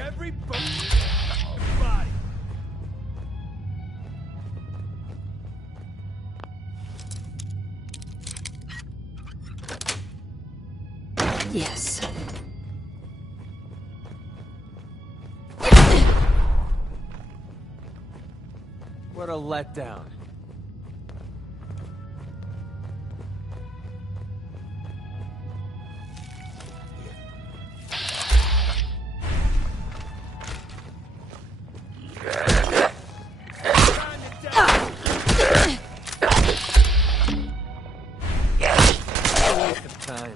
every body. Yes. What a letdown. Time.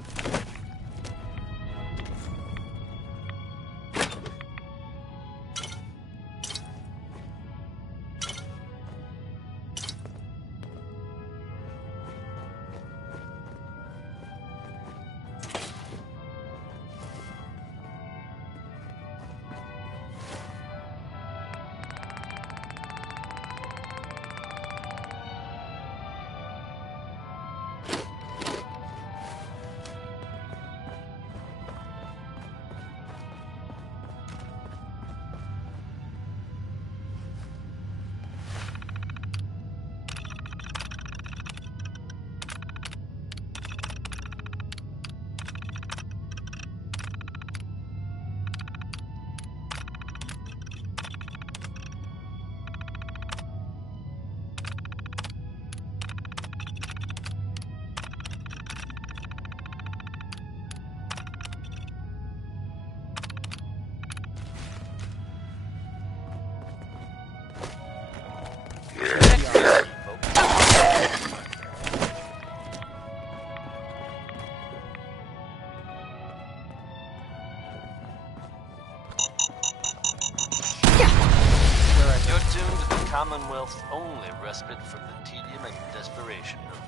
You're tuned to the Commonwealth's only respite from the tedium and desperation of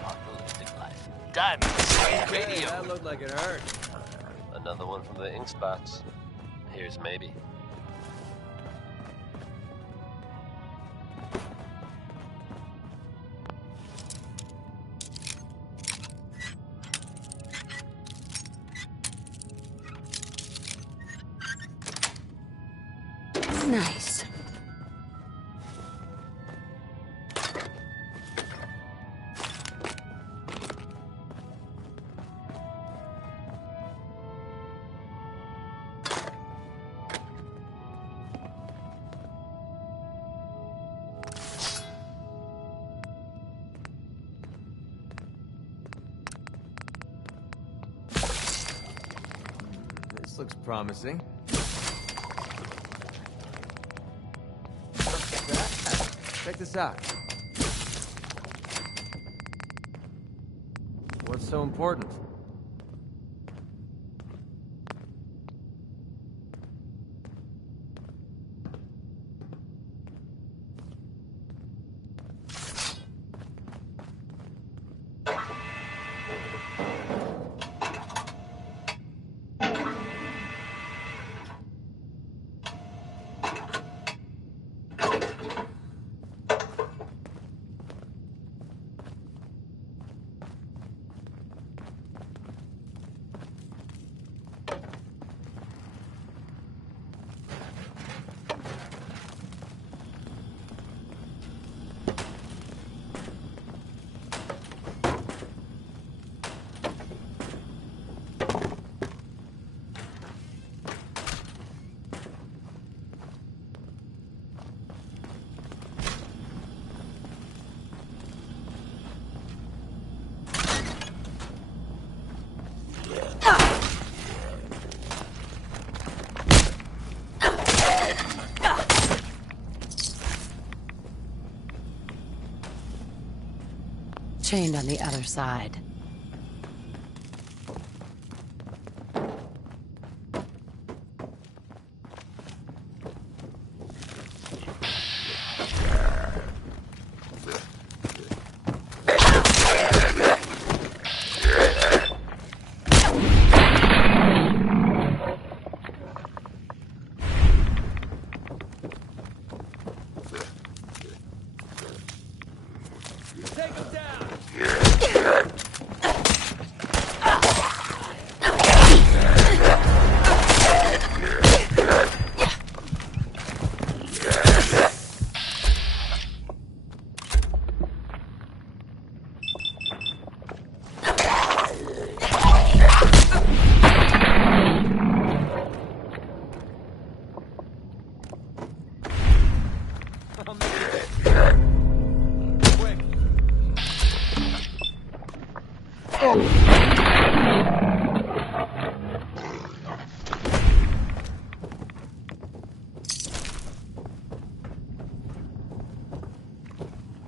apocalyptic life. Diamond Radio. That looked like it hurt. Another one from the ink spots. Here's maybe. Nice. This looks promising. Check this out. What's so important? Chained on the other side. Take him down!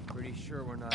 Pretty sure we're not.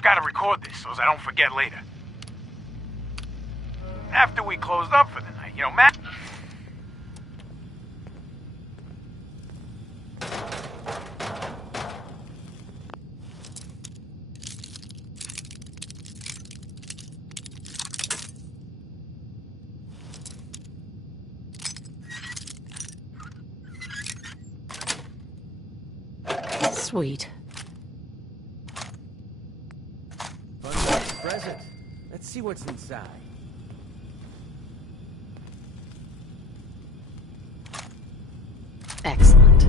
Gotta record this so as I don't forget later. After we closed up for the night, you know, Matt... Sweet. Present. Let's see what's inside. Excellent.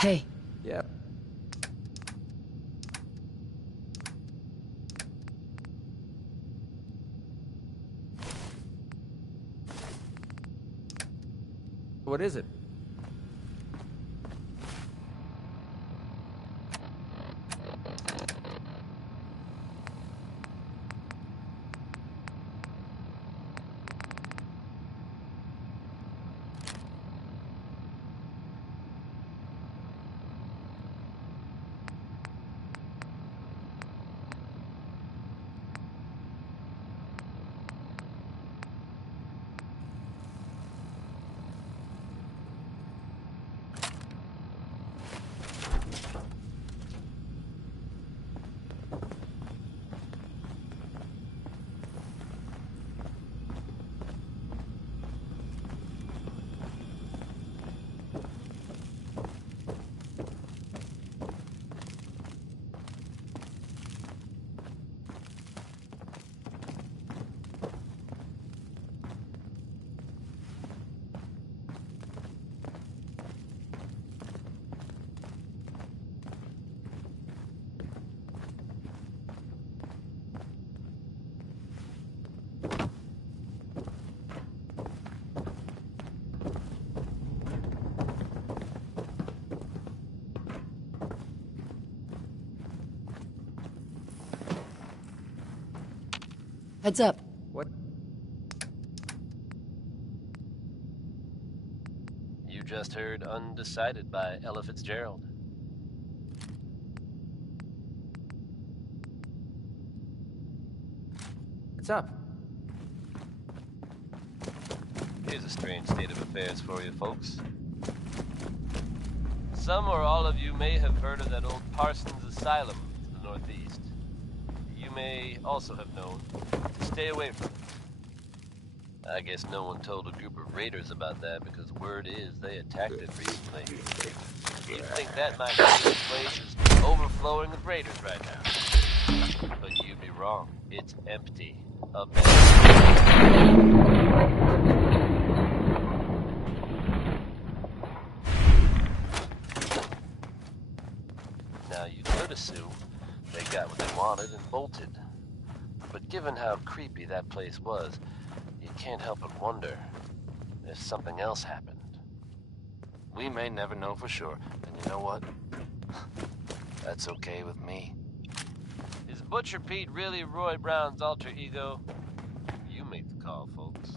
Hey. Yep. What is it? Heads up. What? You just heard Undecided by Ella Fitzgerald. What's up? Here's a strange state of affairs for you folks. Some or all of you may have heard of that old Parsons Asylum in the Northeast. You may also have known to stay away from it. I guess no one told a group of raiders about that because word is they attacked it recently. You'd think that might mean this place is overflowing with raiders right now. But you'd be wrong. It's empty. Now you could assume they got what they wanted and bolted. But given how creepy that place was, you can't help but wonder if something else happened. We may never know for sure, and you know what? That's okay with me. Is Butcher Pete really Roy Brown's alter ego? You make the call, folks.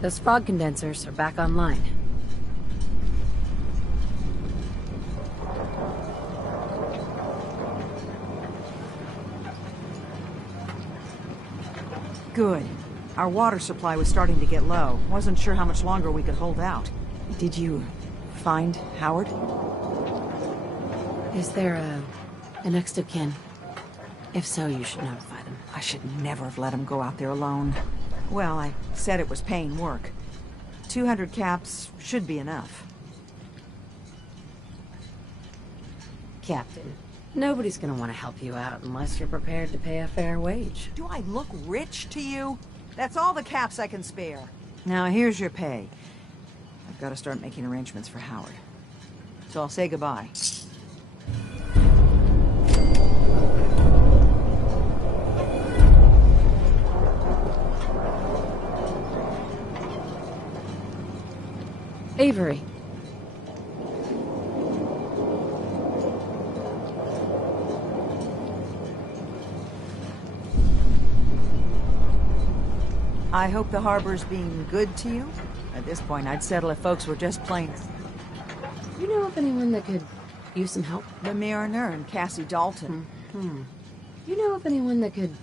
Those fog condensers are back online. Good. Our water supply was starting to get low. Wasn't sure how much longer we could hold out. Did you find Howard? Is there a next of kin? If so, you should notify them. I should never have let him go out there alone. Well, I said it was paying work. 200 caps should be enough. Captain, nobody's gonna want to help you out unless you're prepared to pay a fair wage. Do I look rich to you? That's all the caps I can spare. Now, here's your pay. I've got to start making arrangements for Howard. So I'll say goodbye. Avery. I hope the harbor's being good to you. At this point, I'd settle if folks were just plain. You know of anyone that could use some help? The mariner and Cassie Dalton. You know of anyone that could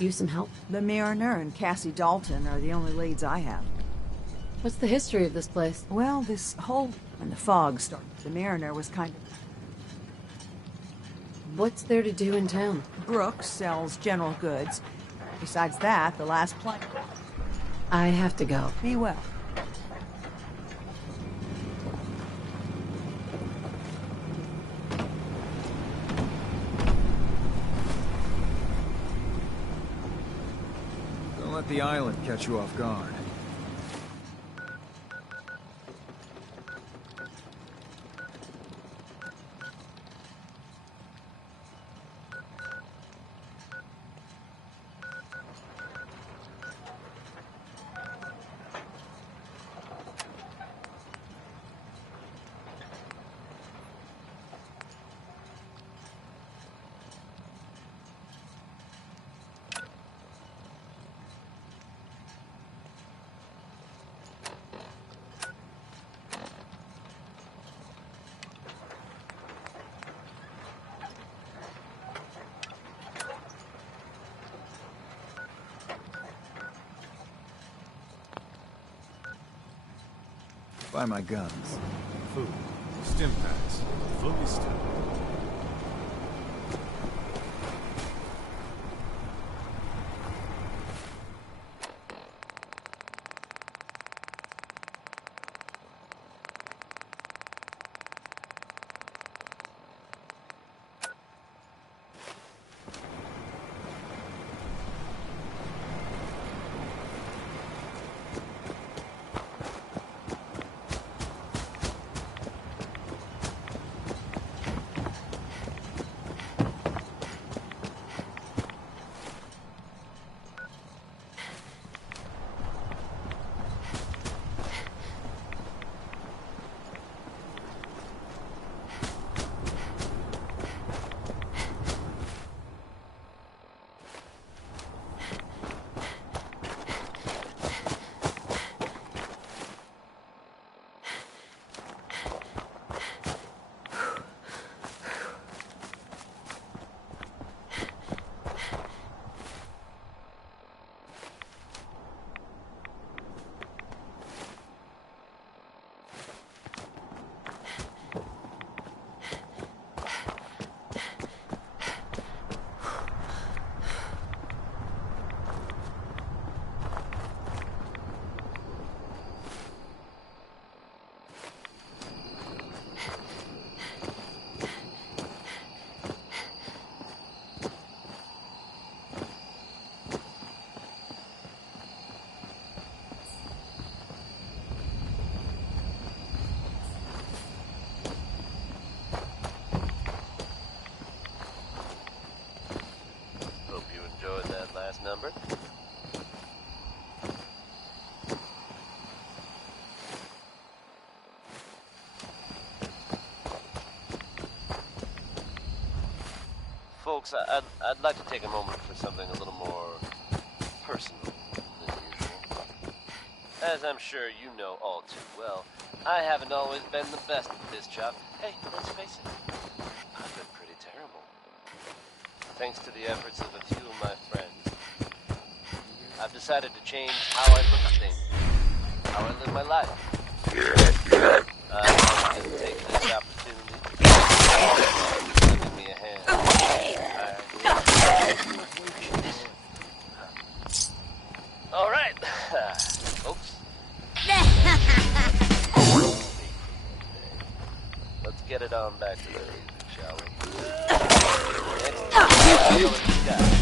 use some help? The mariner and Cassie Dalton are the only leads I have. What's the history of this place? Well, this whole... when the fog started, the mariner was kind of... What's there to do in town? Brooks sells general goods. Besides that, the last plane... I have to go. Be well. Don't let the island catch you off guard. Buy my guns. Food. Stim packs. Fully stim. Number. Folks, I'd like to take a moment for something a little more personal than usual. As I'm sure you know all too well, I haven't always been the best at this job. Hey, let's face it, I've been pretty terrible. Thanks to the efforts of a few of my friends, I've decided to change how I look at things, how I live my life. I want to take this opportunity to give me a hand. All right, folks. Let's get it on back to the music, shall we? Next,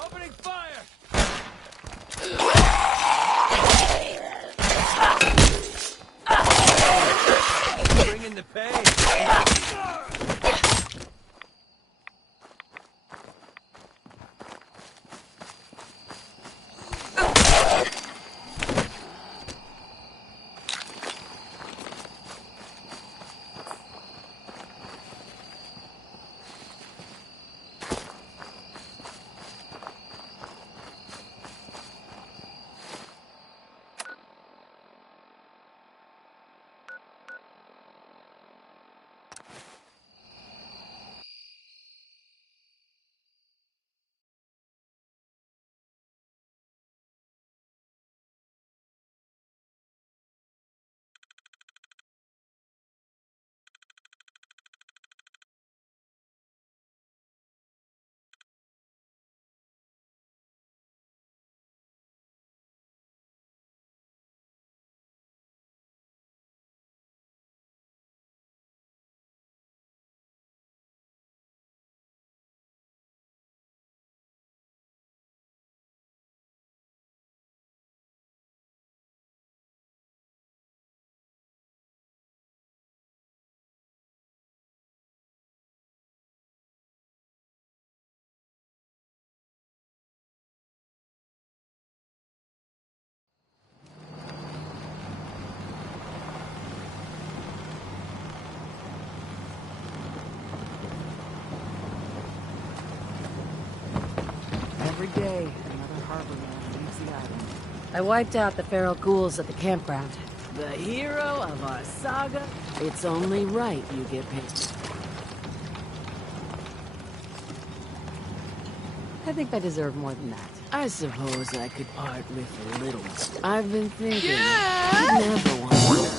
Opening fire! Bringing the pain. Every day, another harbor man leaves the island. I wiped out the feral ghouls at the campground. The hero of our saga. It's only right you get paid. I think I deserve more than that. I suppose I could part with a little. I've been thinking. Yeah! Never wondered.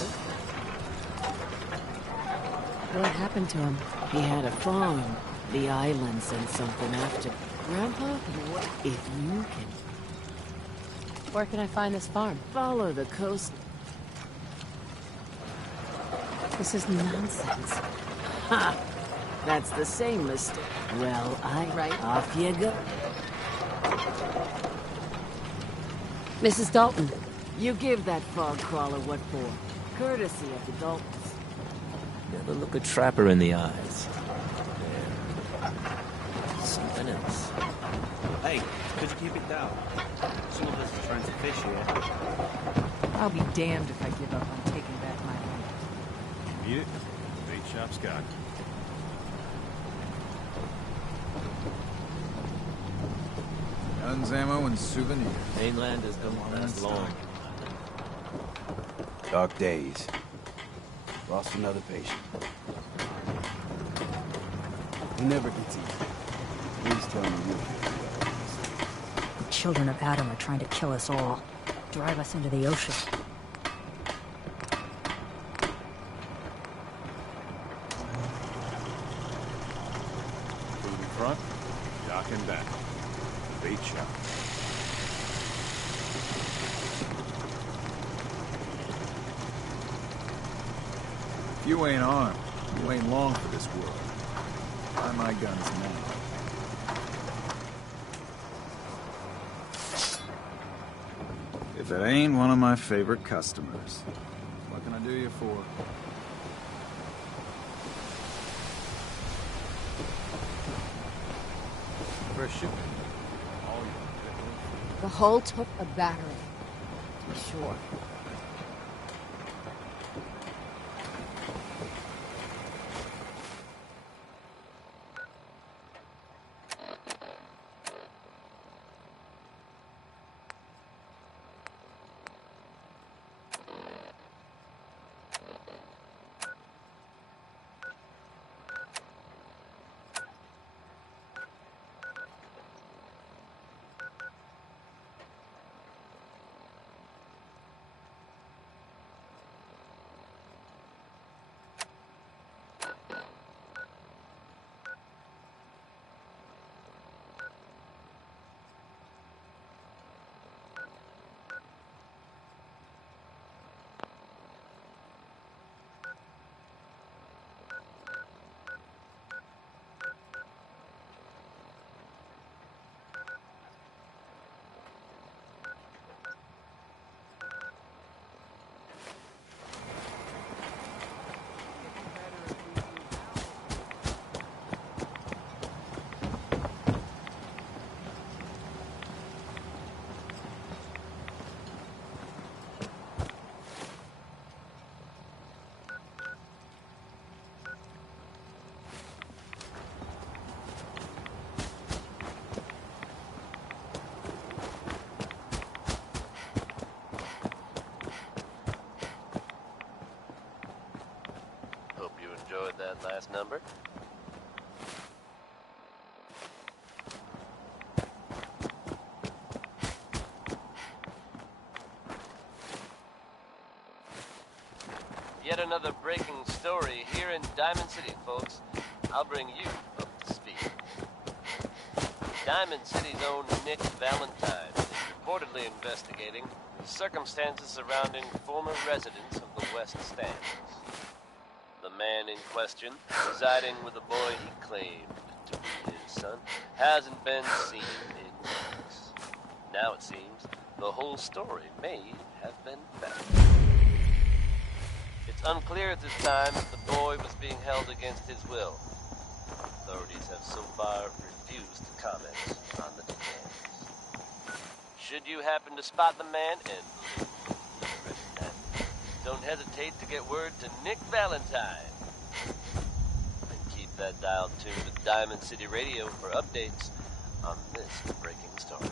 What happened to him? He had a farm. The island sent something after. Grandpa, if you can... Where can I find this farm? Follow the coast. This is nonsense. Ha! That's the same mistake. Well, right. Off you go. Mrs. Dalton, you give that fog crawler what for? Courtesy of the Daltons. Never look a trapper in the eyes. Something else. Hey, could you keep it down? Some of us are trying to fish here. I'll be damned if I give up on taking back my land. Need it? Bait shop's got it. Guns, ammo, and souvenirs. Mainlanders don't last long. Dark days. Lost another patient. It never gets easy. Please tell me you feel The children of Adam are trying to kill us all. Drive us into the ocean. Food in front, dock and back. Bait shop. If you ain't armed, you ain't long for this world. Buy my guns now. If it ain't one of my favorite customers, what can I do you for? Fresh shipment. All you The hull took a battery. To be sure. enjoyed that last number. Yet another breaking story here in Diamond City, folks. I'll bring you up to speed. Diamond City's own Nick Valentine is reportedly investigating the circumstances surrounding former residents of the West Stands. The man in question, residing with a boy he claimed to be his son, hasn't been seen in weeks. Now it seems the whole story may have been found. It's unclear at this time if the boy was being held against his will. Authorities have so far refused to comment on the details. Should you happen to spot the man and don't hesitate to get word to Nick Valentine. And keep that dialed tuned to Diamond City Radio for updates on this breaking story.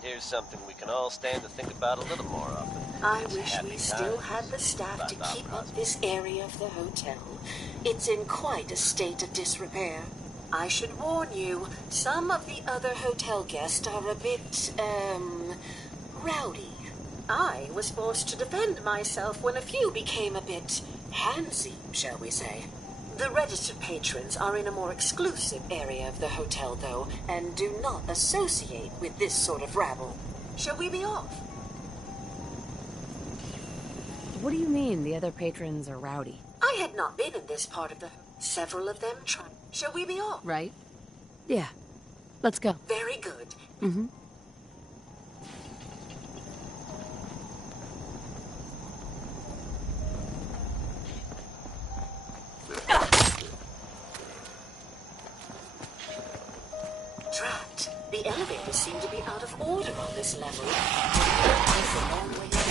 Here's something we can all stand to think about a little more often. I wish we still had the staff to keep up this area of the hotel. It's in quite a state of disrepair. I should warn you, some of the other hotel guests are a bit, rowdy. I was forced to defend myself when a few became a bit handsy, shall we say. The registered patrons are in a more exclusive area of the hotel, though, and do not associate with this sort of rabble. Shall we be off? What do you mean the other patrons are rowdy? I had not been in this part of the... Several of them tried. Shall we be off? Right? Yeah. Let's go. Very good. Mm-hmm. Drat. The elevators seem to be out of order on this level. It's a long way down.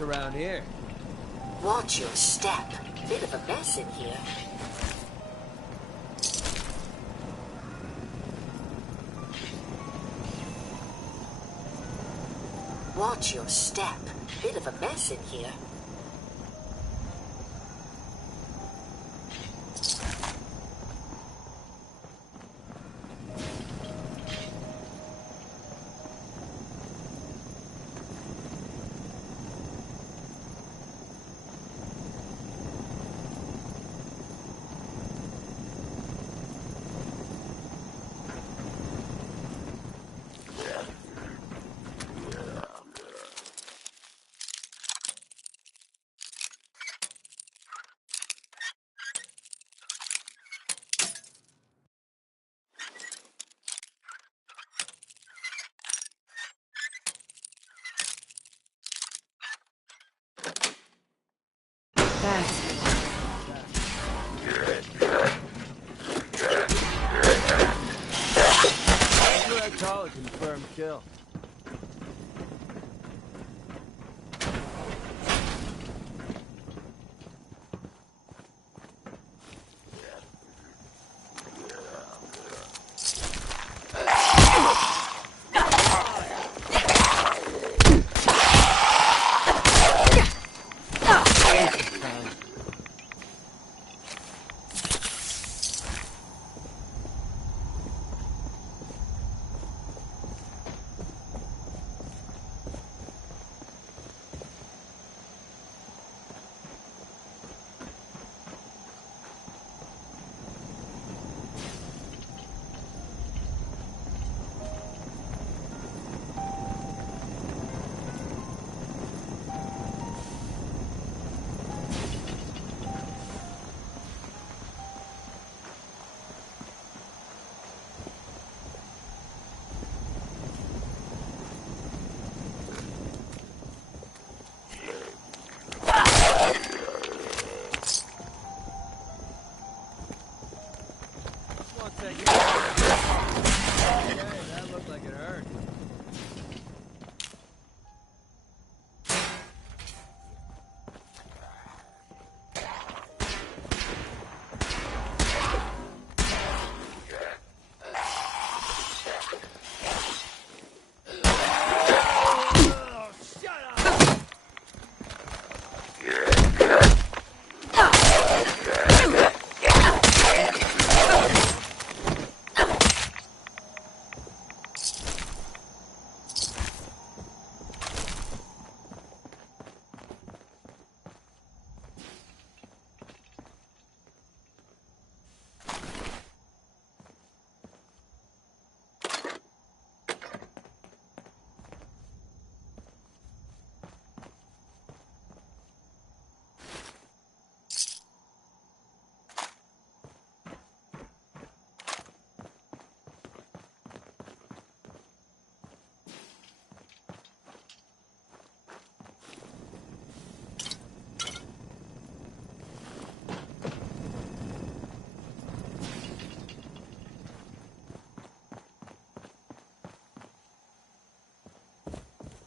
Around here. Watch your step. Bit of a mess in here. Watch your step. Bit of a mess in here. Confirmed kill. that looked like it hurt.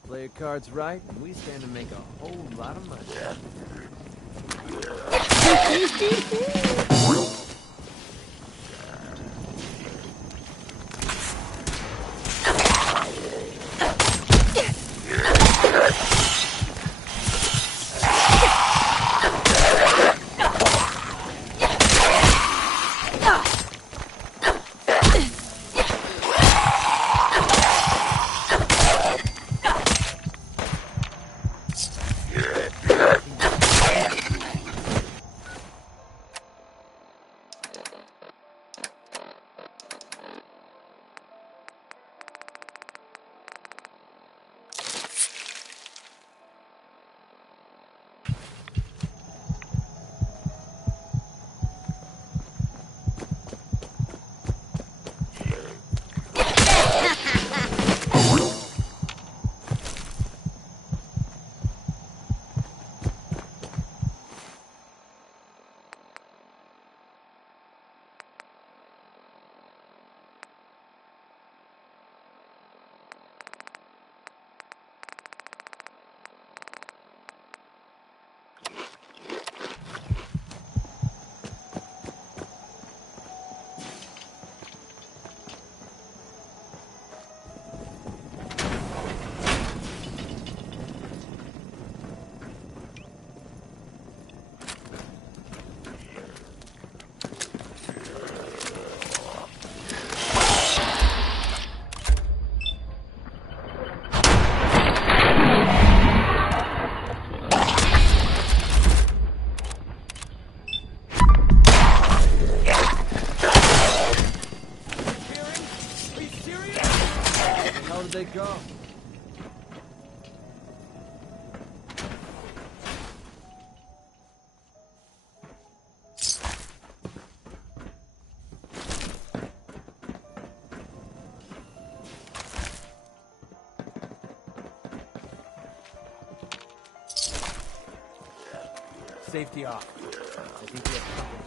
Play your cards right, and we stand to make a whole lot of money. They go. Safety off. I think we have company.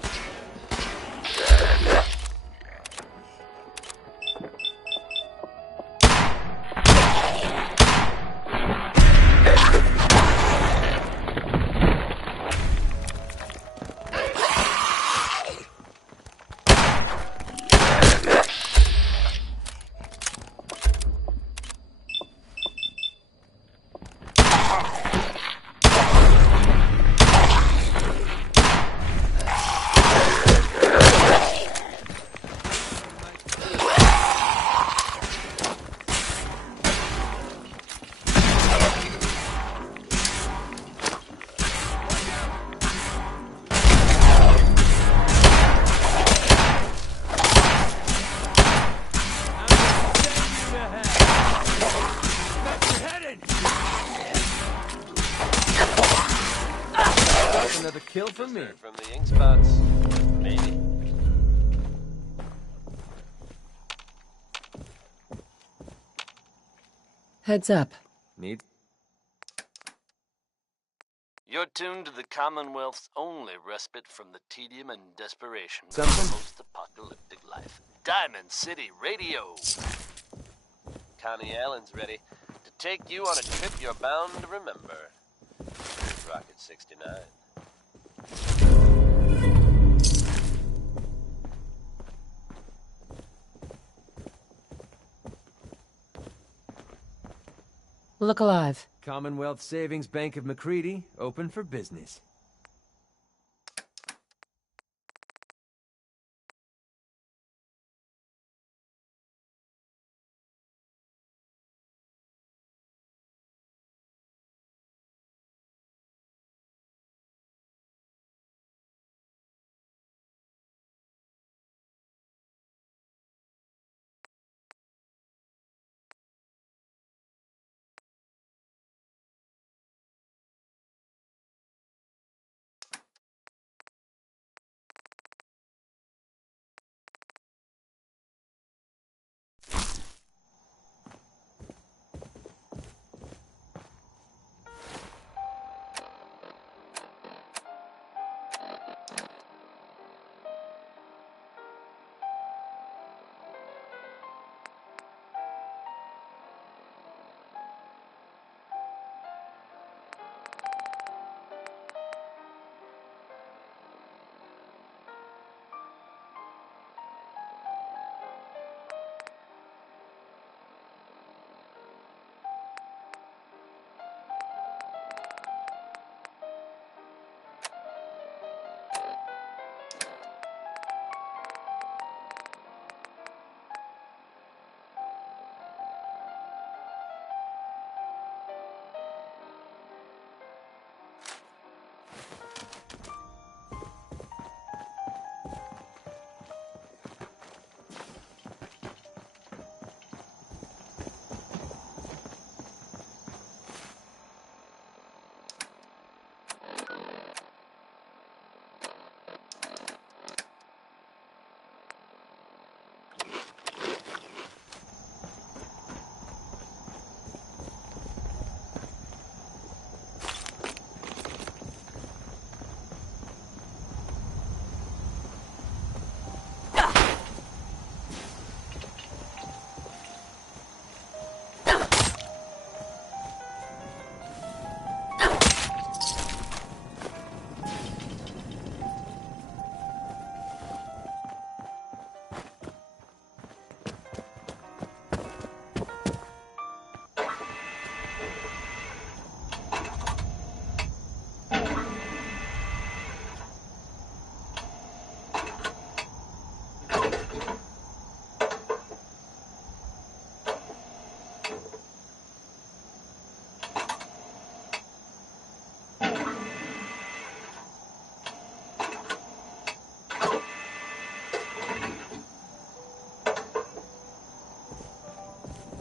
Another kill for me. From the ink spots, maybe. Heads up. Need? You're tuned to the Commonwealth's only respite from the tedium and desperation of Something? post-apocalyptic life. Diamond City Radio. Connie Allen's ready to take you on a trip you're bound to remember. Rocket 69. Look alive. Commonwealth Savings Bank of McCready, open for business.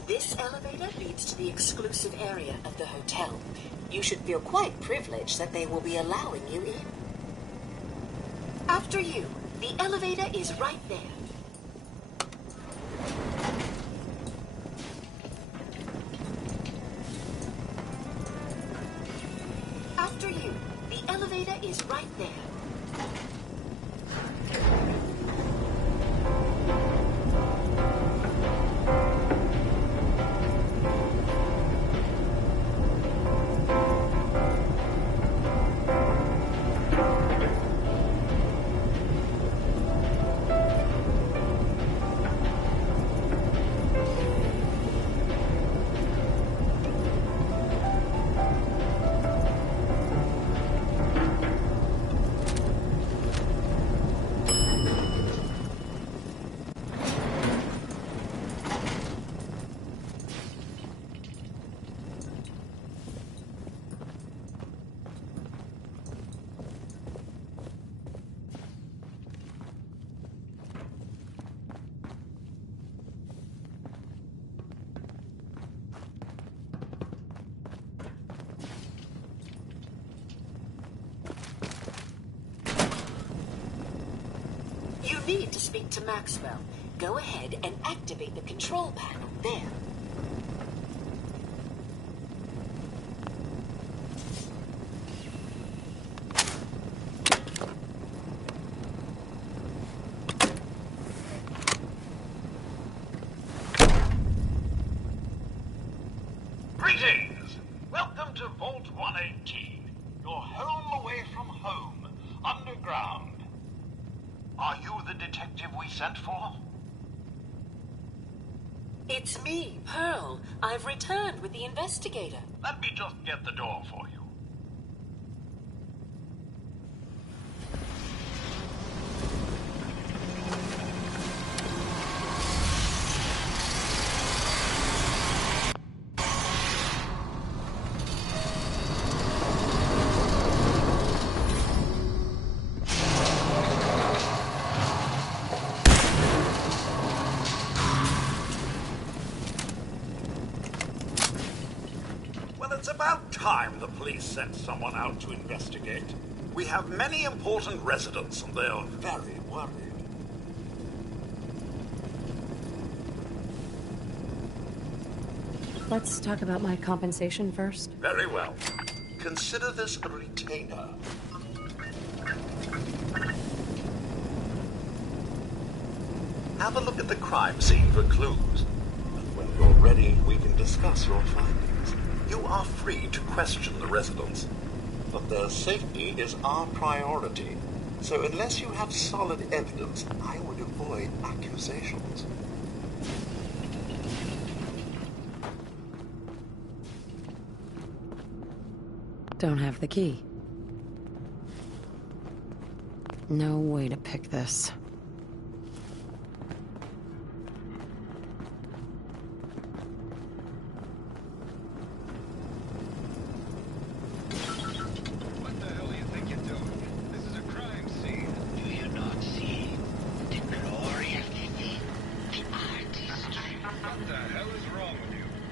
This elevator leads to the exclusive area of the hotel. You should feel quite privileged that they will be allowing you in. After you, the elevator is right there. After you, the elevator is right there. You need to speak to Maxwell. Go ahead and activate the control panel there. sent for? It's me, Pearl. I've returned with the investigator. Let me just get the door for you. It's about time the police sent someone out to investigate. We have many important residents and they're very worried. Let's talk about my compensation first. Very well. Consider this a retainer. Have a look at the crime scene for clues. And when you're ready, we can discuss your findings. You are free to question the residents, but their safety is our priority. So unless you have solid evidence, I would avoid accusations. Don't have the key. No way to pick this.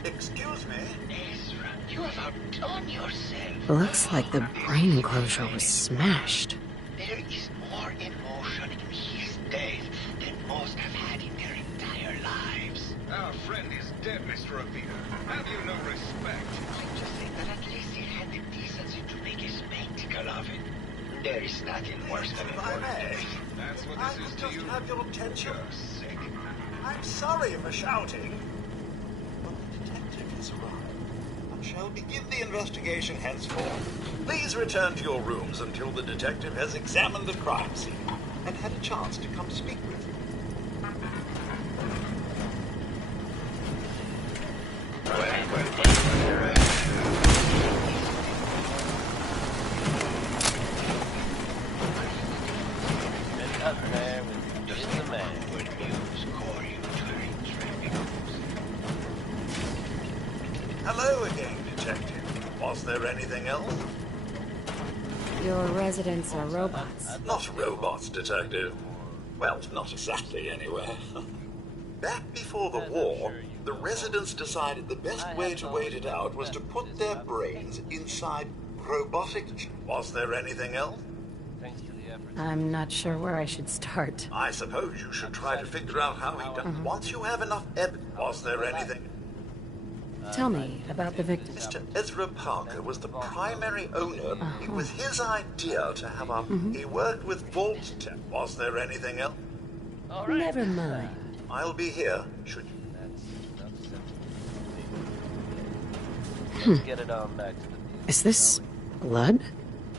Excuse me? Ezra, you have outdone yourself. Looks like the brain enclosure was smashed. There is more emotion in his death than most have had in their entire lives. Our friend is dead, Mr. Avita. Have you no respect? I'm just saying that at least he had the decency to make a spectacle of it. There is nothing worse than If I may, That's what I this would is to just you. have your attention. You're sick. I'm sorry for shouting, but the detective has arrived and shall begin the investigation henceforth. Please return to your rooms until the detective has examined the crime scene and had a chance to come speak with you. Hello again, Detective. Was there anything else? Your residents are robots. Not robots, Detective. Well, not exactly, anyway. Back before the war, the residents decided the best way to wait it out was to put their brains inside robotic... Was there anything else? I'm not sure where I should start. I suppose you should try to figure out how he done. Once you have enough evidence... Was there anything... Tell me about the victim. Mr. Ezra Parker was the primary owner. It was his idea to have a... He worked with Vault Tech. Was there anything else? Never mind. I'll be here, should you... Let's get it on back to the... Is this blood?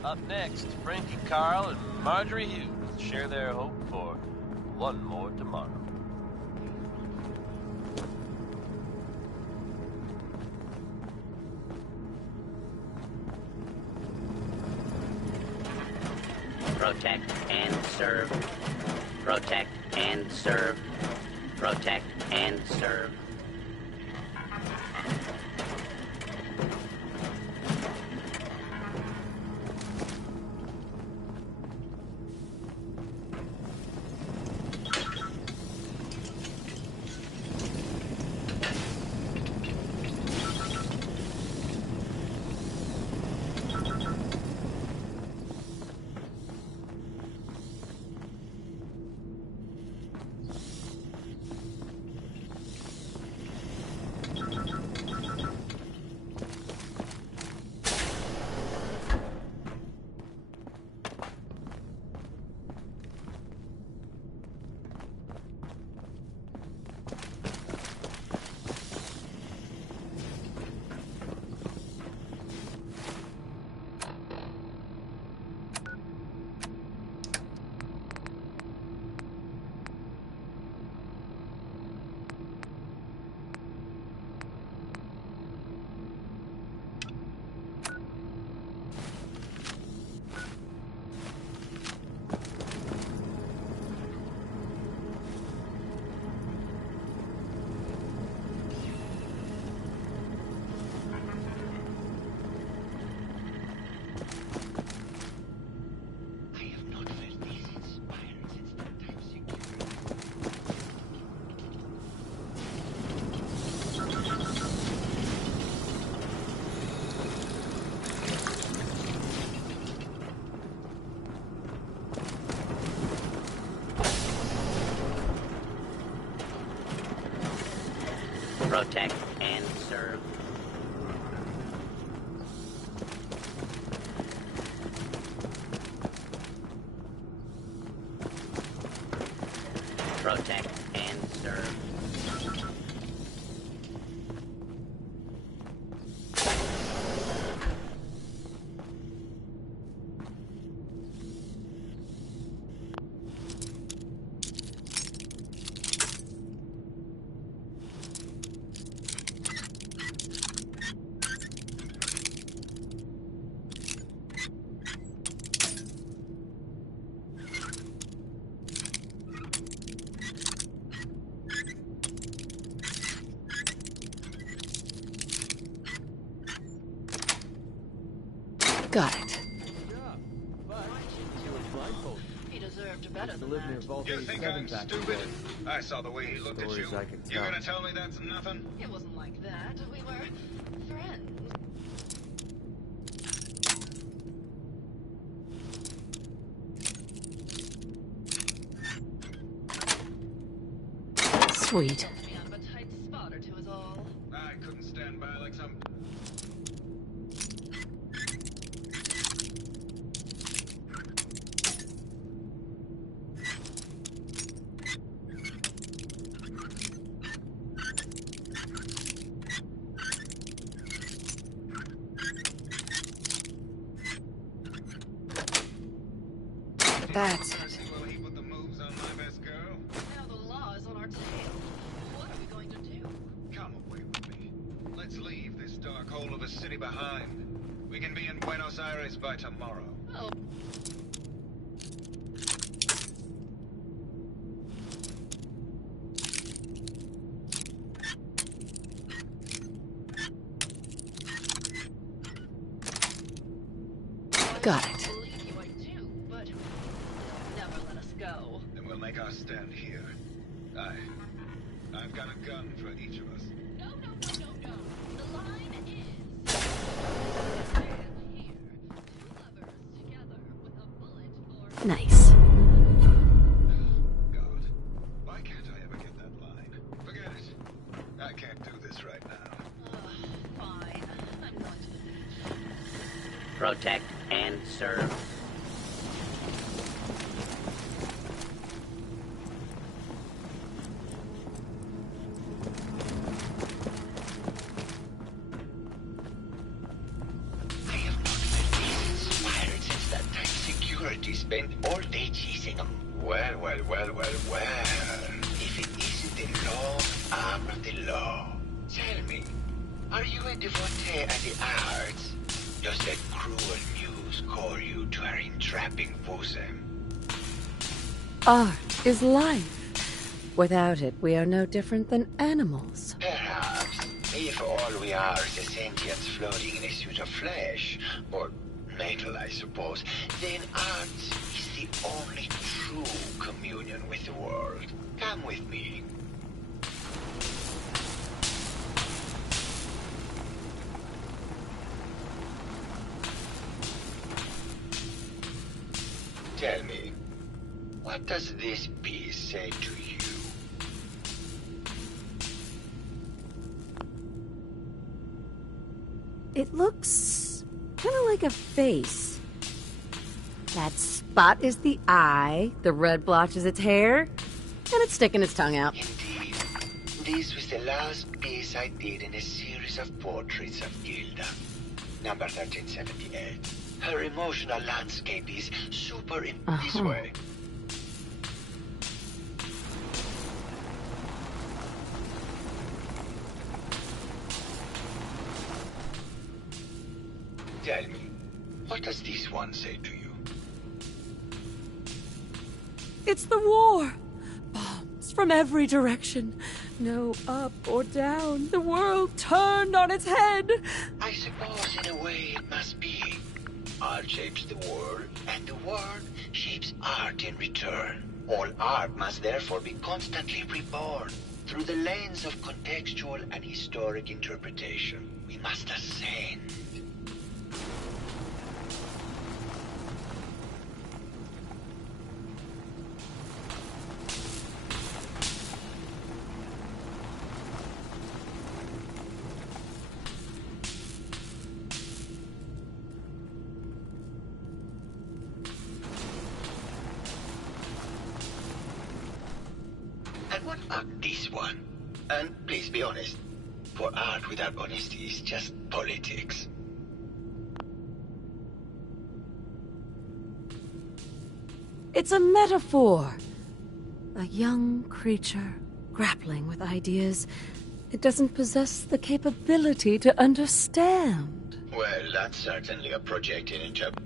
Up next, Frankie Carl and Marjorie Hughes share their hope for one more tomorrow. Protect and serve. Protect and serve. Protect and serve. Protect and serve. Protect and serve. Got it. He deserved better To than live near that. Vault You think 87 I'm back in the stupid? day. I saw the way he looked at you. Stories I can You're tell. gonna tell me that's nothing? It wasn't like that. We were friends. Sweet. Me out of a tight spot or two is all. I couldn't stand by like some... That's it. Will he put the moves on my best girl? Now the law is on our tail. What are we going to do? Come away with me. Let's leave this dark hole of a city behind. We can be in Buenos Aires by tomorrow. Oh. Got it. I believe you, I do, but they'll never let us go. Then we'll make our stand here. I've got a gun for each of us. No. The line is... Stand here. Two lovers together with a bullet for... Nice. God, why can't I ever get that line? Forget it. I can't do this right now. Fine. I'm going to the beach. Protect and serve. I have not been inspired since that time security spent all day chasing them. Well. If it isn't the long arm of the law. Tell me, are you a devotee of the arts? Does that cruel muse call you to her entrapping bosom? Art is life. Without it, we are no different than animals. Perhaps, if all we are is a sentience floating in a suit of flesh, or metal, I suppose, then art is the only true communion with the world. Come with me. Tell me, what does this piece say to you? It looks kind of like a face. That spot is the eye, the red blotch is its hair, and it's sticking its tongue out. Indeed. This was the last piece I did in a series of portraits of Gilda. Number 1378. Her emotional landscape is super in this way. Tell me, what does this one say to you? It's the war! Bombs from every direction. No up or down. The world turned on its head. I suppose in a way it must be. Art shapes the world, and the world shapes art in return. All art must therefore be constantly reborn through the lens of contextual and historic interpretation. We must ascend. this one. And please be honest. For art without honesty is just politics. It's a metaphor. A young creature grappling with ideas it doesn't possess the capability to understand. Well, that's certainly a projected interpretation.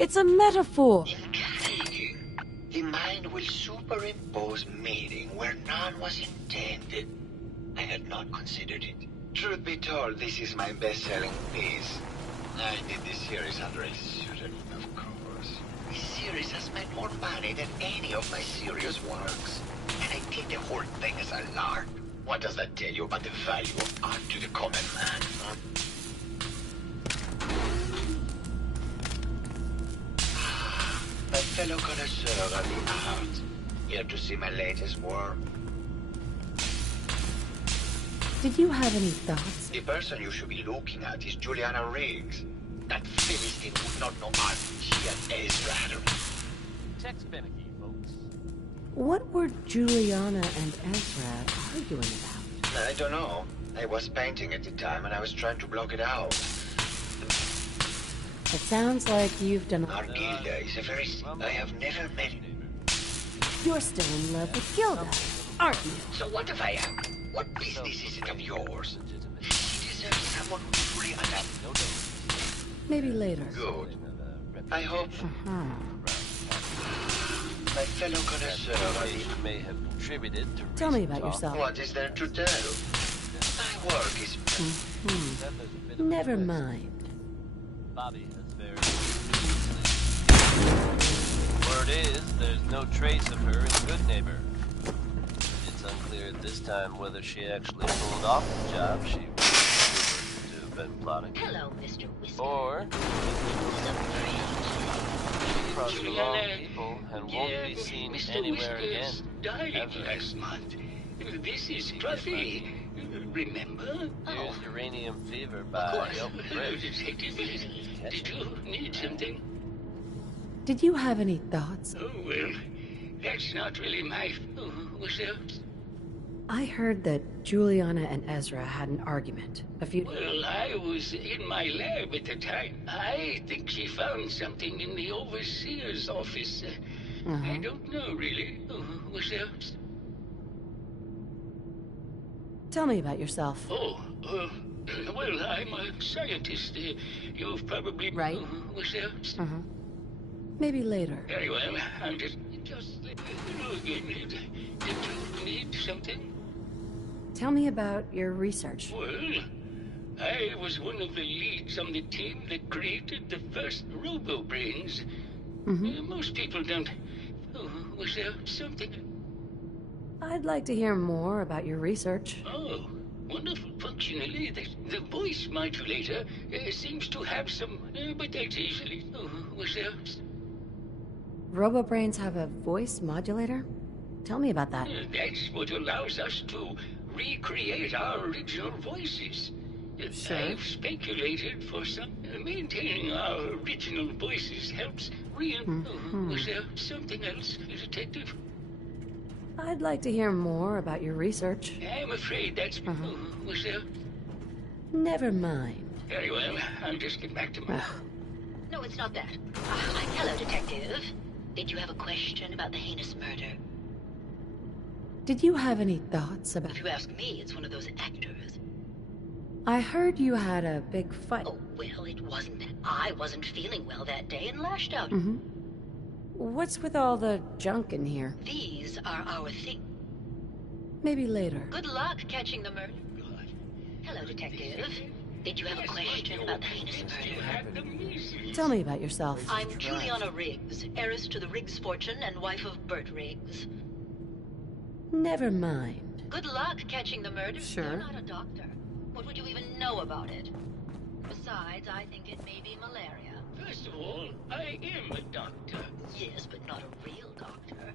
It's a metaphor. Intriguing. The mind will superimpose meaning where none was intended. I had not considered it. Truth be told, this is my best-selling piece. I did this series under a pseudonym, of course. This series has made more money than any of my serious works. And I did the whole thing as a lark. What does that tell you about the value of art to the common man, huh? My fellow connoisseur of the art, here to see my latest work. Did you have any thoughts? The person you should be looking at is Juliana Riggs. That Philistine would not know art. She and Ezra had her. Text finicky, folks. What were Juliana and Ezra arguing about? I don't know. I was painting at the time and I was trying to block it out. It sounds like you've done... Our Gilda is a very... I have never met him. You're still in love with Gilda, aren't you? So what if I am? What business is it of yours? She deserves someone who truly understands. Maybe later. Good. I hope... My fellow connoisseur may have contributed to... Tell me about yourself. What is there to tell? My work is... Never mind. Bobby has very... Word is, there's no trace of her in Good Neighbor. It's unclear at this time whether she actually pulled off the job she was to have been plotting. Hello, Mr. Whisker. Or she crossed the wrong people and won't be seen anywhere again. Died last month. This is Truffy. Remember? Here's uranium fever by Yelp Bridge. Did you need something? Did you have any thoughts? Oh, well, that's not really my... what's that? I heard that Juliana and Ezra had an argument a few... Well, I was in my lab at the time. I think she found something in the overseer's office. I don't know, really. What's that? Tell me about yourself. Oh, well, I'm a scientist. You've probably... Right. What's that? Maybe later. Very well. I'm just did you need something? Tell me about your research. Well, I was one of the leads on the team that created the first robo-brains. Most people don't... was there something... I'd like to hear more about your research. Oh, wonderful. Functionally, the voice modulator seems to have some... but that's easily... was there... Robo-brains have a voice modulator? Tell me about that. That's what allows us to recreate our original voices. Sure. I've speculated for some... maintaining our original voices helps was there something else, Detective? I'd like to hear more about your research. I'm afraid that's... was there... Never mind. Very well. I'll just get back to my... No, it's not that. Hello, Detective. Did you have a question about the heinous murder? Did you have any thoughts about... If you ask me, it's one of those actors. I heard you had a big fight. Oh, well, it wasn't that. I wasn't feeling well that day and lashed out. What's with all the junk in here? These are our things. Maybe later. Good luck catching the murder. Hello, Detective. Did you have a question about the heinous murder? Tell me about yourself. I'm Juliana Riggs, heiress to the Riggs fortune and wife of Bert Riggs. Never mind. Good luck catching the murder. Sure. You're not a doctor. What would you even know about it? Besides, I think it may be malaria. First of all, I am a doctor. Yes, but not a real doctor.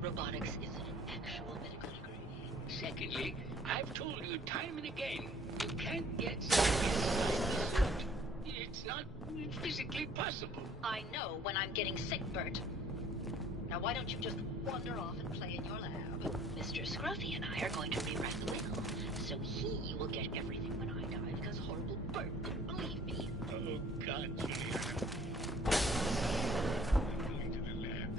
Robotics isn't an actual medical degree. Secondly, I've told you time and again, you can't get serious by the suit. It's not physically possible. I know when I'm getting sick, Bert. Now why don't you just wander off and play in your lab? Mr. Scruffy and I are going to rewrite the will, so he will get everything when I die because horrible Bert didn't believe me. Oh, God, Juliana. I'm going to the lab.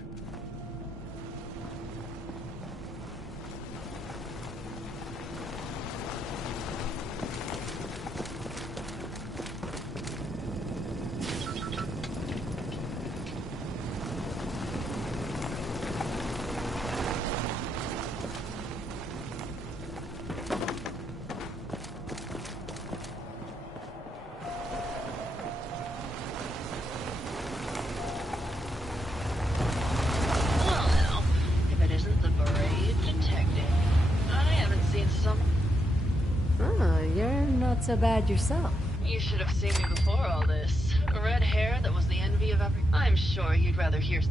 So bad yourself. You should have seen me before all this. Red hair that was the envy of every... I'm sure you'd rather hear...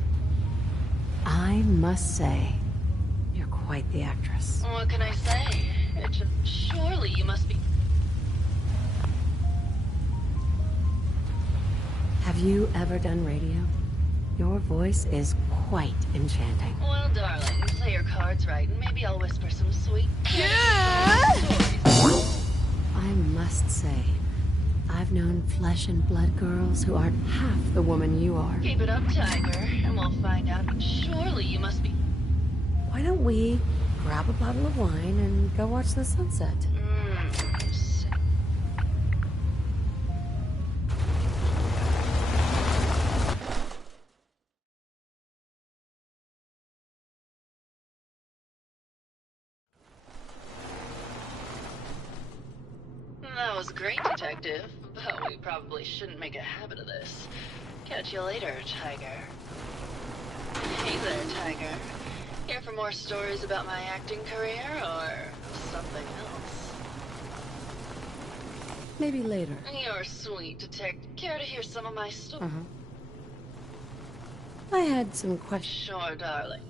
I must say, you're quite the actress. What can I say? Surely you must be... Have you ever done radio? Your voice is quite enchanting. Well, darling, play your cards right, and maybe I'll whisper some sweet... I must say, I've known flesh and blood girls who aren't half the woman you are. Keep it up, Tiger, and we'll find out. Surely you must be... Why don't we grab a bottle of wine and go watch the sunset? That was great, Detective, but we probably shouldn't make a habit of this. Catch you later, Tiger. Hey there, Tiger. Here for more stories about my acting career, or something else? Maybe later. You're sweet, Detective. Care to hear some of my stories? I had some questions. Sure, darling.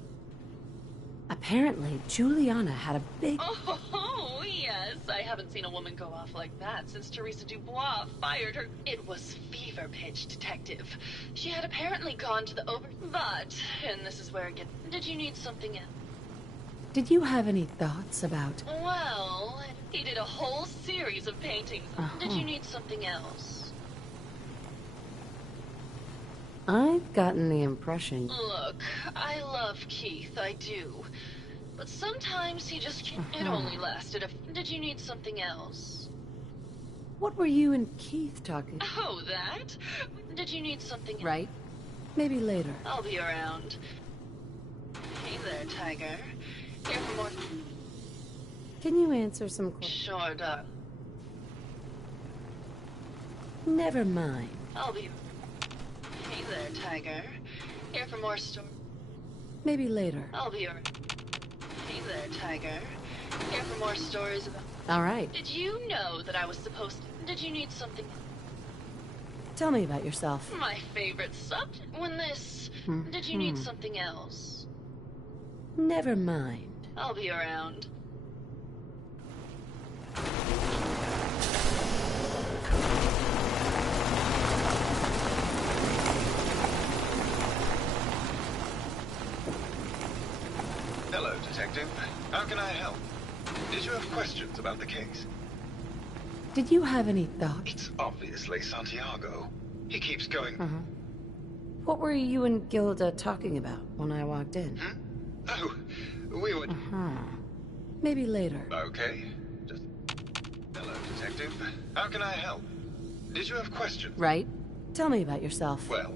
Apparently, Juliana had a big... Oh, yes. I haven't seen a woman go off like that since Teresa Dubois fired her. It was fever pitch, Detective. She had apparently gone to the But, and this is where it gets... Did you need something else? Did you have any thoughts about... Well, he did a whole series of paintings. Did you need something else? I've gotten the impression... Look, I love Keith, I do. But sometimes he just can't... It only lasted a... Did you need something else? What were you and Keith talking... Oh, that? Did you need something... Right. Maybe later. I'll be around. Hey there, Tiger. Here for more... Can you answer some questions? Sure, Doc. Never mind. I'll be... Hey there, Tiger. Here for more stories. Maybe later. I'll be around. Hey there, Tiger. Here for more stories about... All right. Did you know that I was supposed to... Did you need something... Tell me about yourself. My favorite subject. When this... Did you need something else? Never mind. I'll be around. Hello, Detective. How can I help? Did you have questions about the case? Did you have any thoughts? It's obviously Santiago. He keeps going... What were you and Gilda talking about when I walked in? Oh, we were... Maybe later. Okay. Just... Hello, Detective. How can I help? Did you have questions? Right. Tell me about yourself. Well...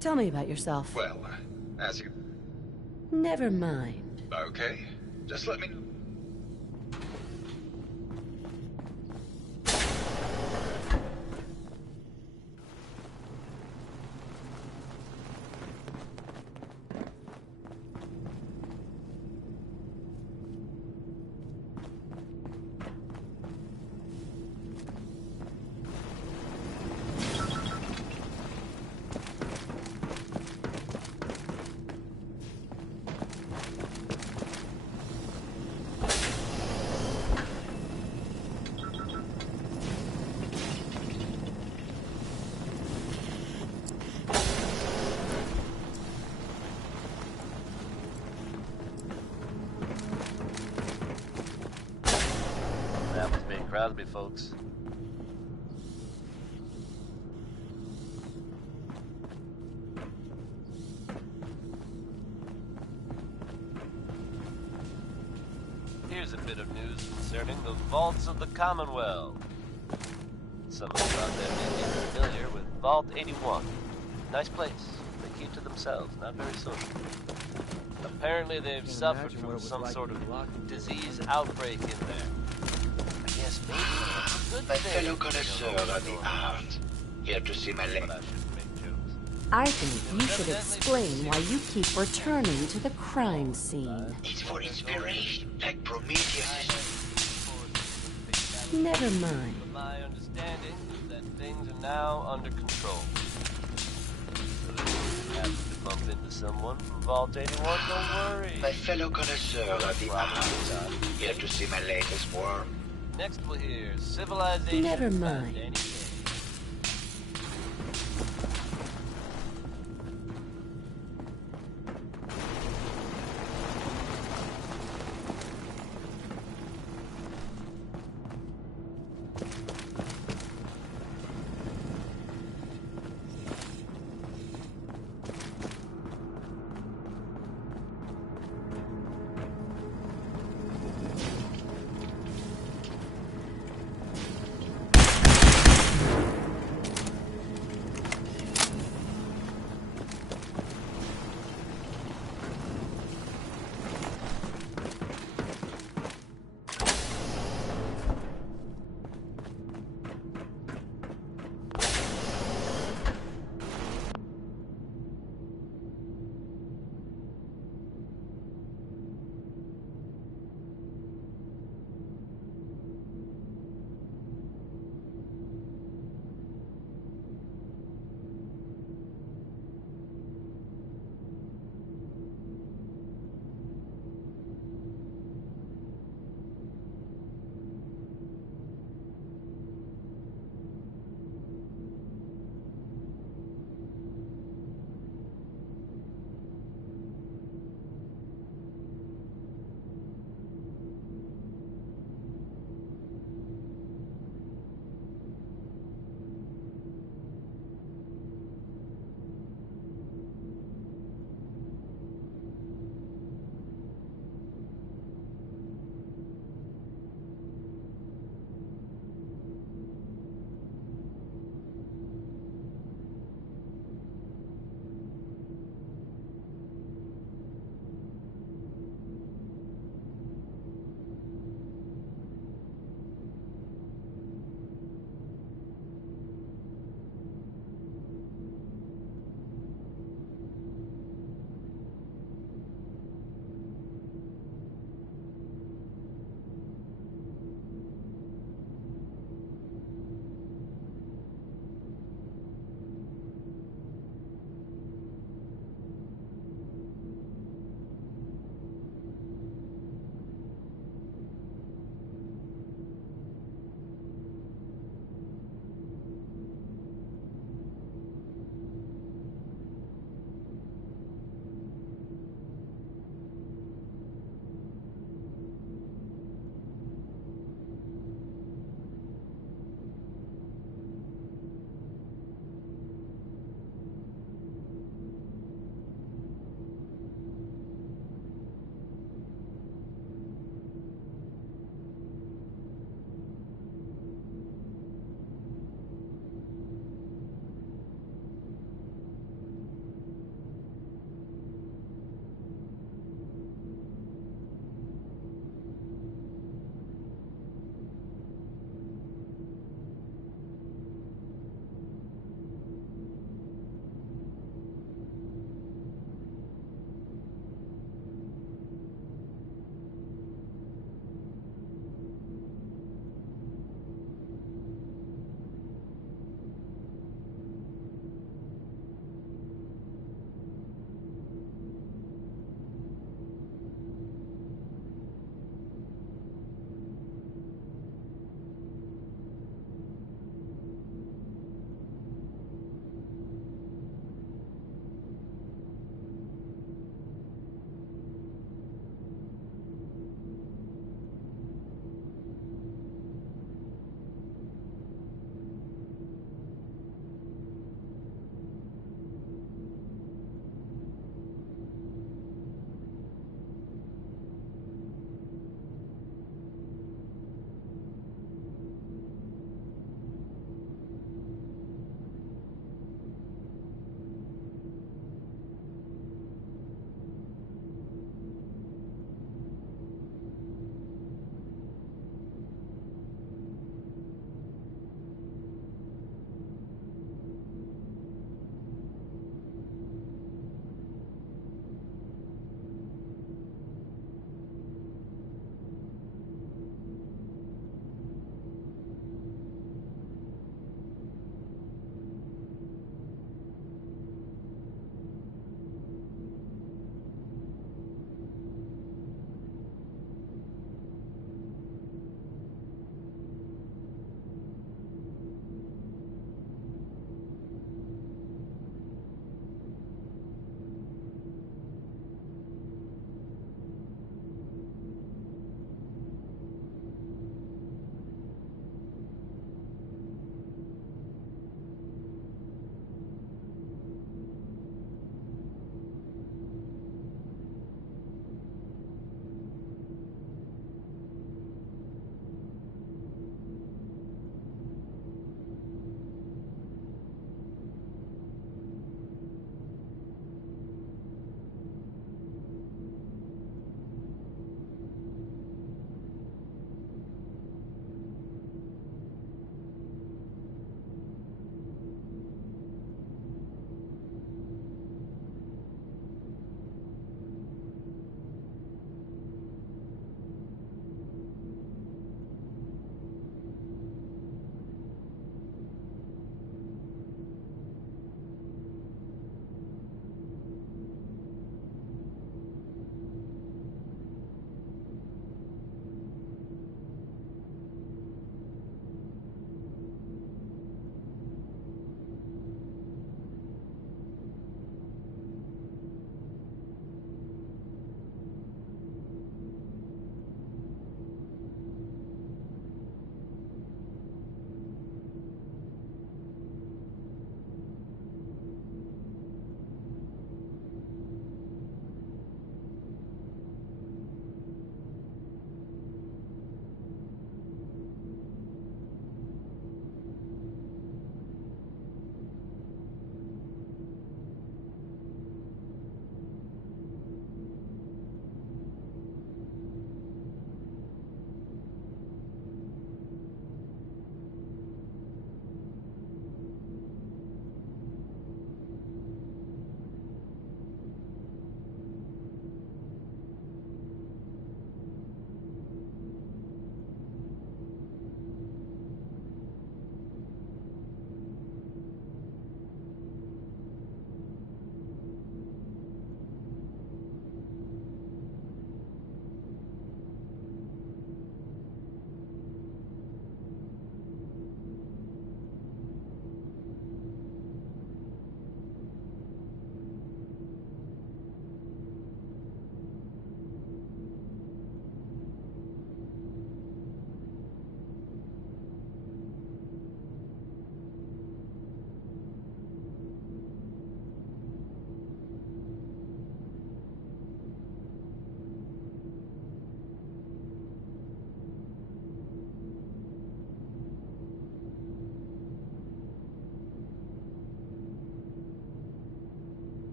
Tell me about yourself. Well, as you... Never mind. Okay. Just let me know. proud of me, folks. Here's a bit of news concerning the vaults of the Commonwealth. Some of you out there may be familiar with Vault 81. Nice place. They keep to themselves, not very social. Apparently they've suffered from some sort of disease outbreak in there. I guess maybe it's a good My thing. fellow connoisseur of the art, here to see my leg. I think you should explain why you keep returning to the crime scene. It's for inspiration, like Prometheus. Never mind. My understanding is that things are now under control. So if you happen to bump into someone from Vault 81, don't worry. My fellow connoisseur of the art, here to see my latest work. Next we'll hear Civilization. Never mind.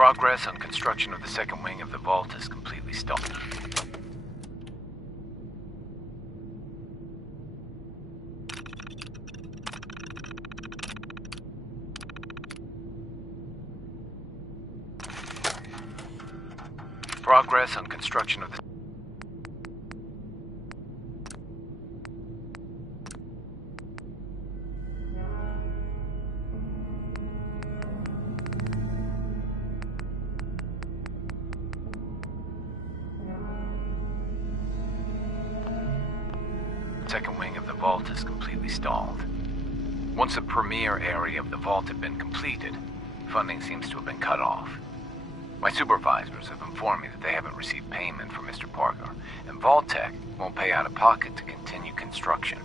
Progress on construction of the second wing of the vault is completely stalled. Progress on construction of the second wing of the vault is completely stalled. Once the premier area of the vault had been completed, funding seems to have been cut off. My supervisors have informed me that they haven't received payment from Mr. Parker, and Vault-Tec won't pay out of pocket to continue construction.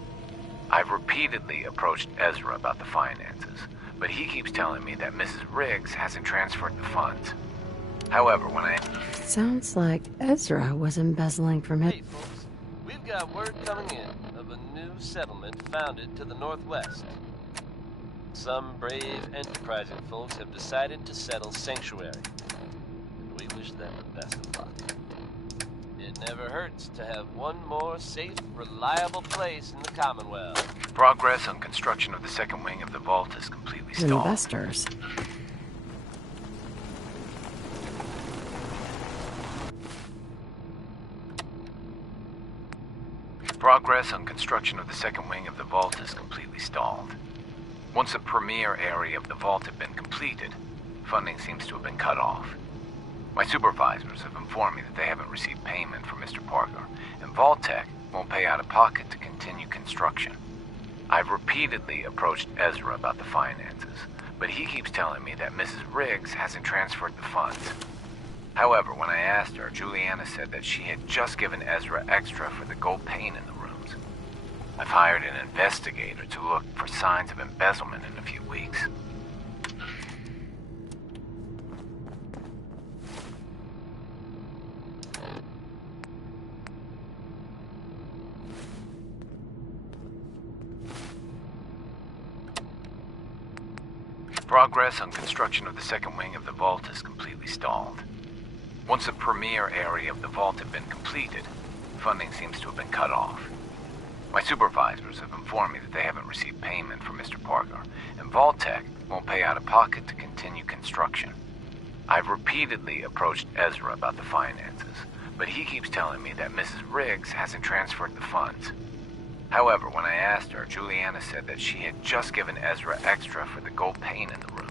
I've repeatedly approached Ezra about the finances, but he keeps telling me that Mrs. Riggs hasn't transferred the funds. However, when I... Sounds like Ezra was embezzling from it. Hey, folks, we've got word coming in of a new settlement founded to the northwest. Some brave, enterprising folks have decided to settle Sanctuary. We wish them the best of luck. It never hurts to have one more safe, reliable place in the Commonwealth. Progress on construction of the second wing of the vault is completely stalled. Investors. Progress on construction of the second wing of the vault is completely stalled. Once the premier area of the vault had been completed, funding seems to have been cut off. My supervisors have informed me that they haven't received payment from Mr. Parker, and Vault-Tec won't pay out of pocket to continue construction. I've repeatedly approached Ezra about the finances, but he keeps telling me that Mrs. Riggs hasn't transferred the funds. However, when I asked her, Juliana said that she had just given Ezra extra for the gold paint in the rooms. I've hired an investigator to look for signs of embezzlement in a few weeks. Progress on construction of the second wing of the vault is completely stalled. Once the premier area of the vault had been completed, funding seems to have been cut off. My supervisors have informed me that they haven't received payment from Mr. Parker, and Vault-Tec won't pay out of pocket to continue construction. I've repeatedly approached Ezra about the finances, but he keeps telling me that Mrs. Riggs hasn't transferred the funds. However, when I asked her, Juliana said that she had just given Ezra extra for the gold paint in the rooms.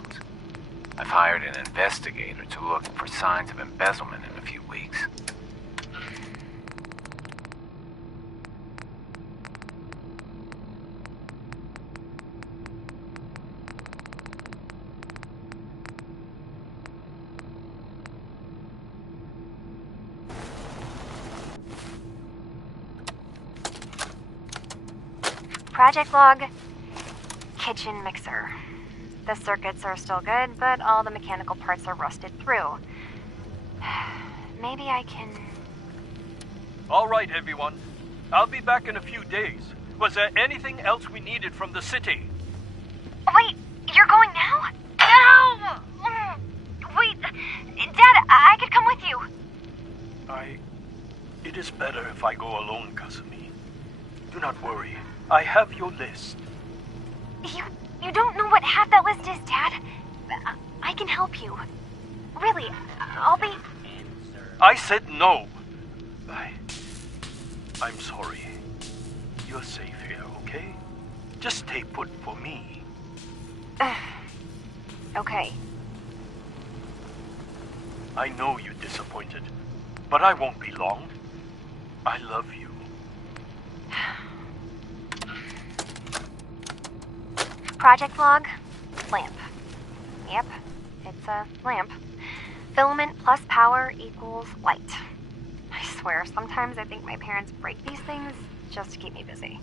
I've hired an investigator to look for signs of embezzlement in a few weeks. Project log. Kitchen mixer. The circuits are still good, but all the mechanical parts are rusted through. Maybe I can... All right, everyone. I'll be back in a few days. Was there anything else we needed from the city? Wait, you're going now? No! Wait, Dad, I could come with you. It is better if I go alone, Kasumi. Do not worry. I have your list. You don't know what half that list is, Dad. I can help you. Really, I'll be... I said no. I'm sorry. You're safe here, okay? Just stay put for me. Okay. I know you're disappointed, but I won't be long. I love you. Project log, lamp. Yep, it's a lamp. Filament plus power equals light. I swear, sometimes I think my parents break these things just to keep me busy.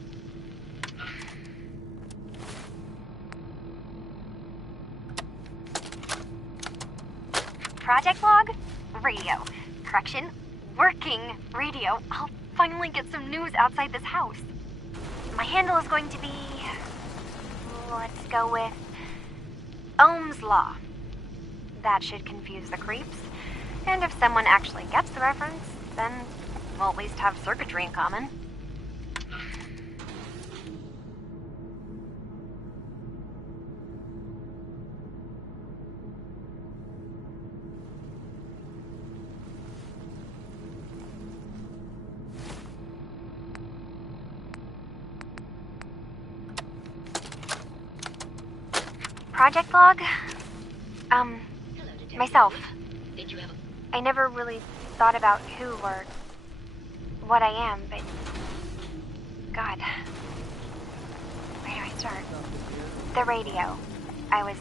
Project log, radio. Correction, working radio. I'll finally get some news outside this house. My handle is going to be... let's go with Ohm's Law. that should confuse the creeps. And if someone actually gets the reference, then we'll at least have circuitry in common. Project log? Myself. I never really thought about who or what I am, but... God. Where do I start? The radio. I was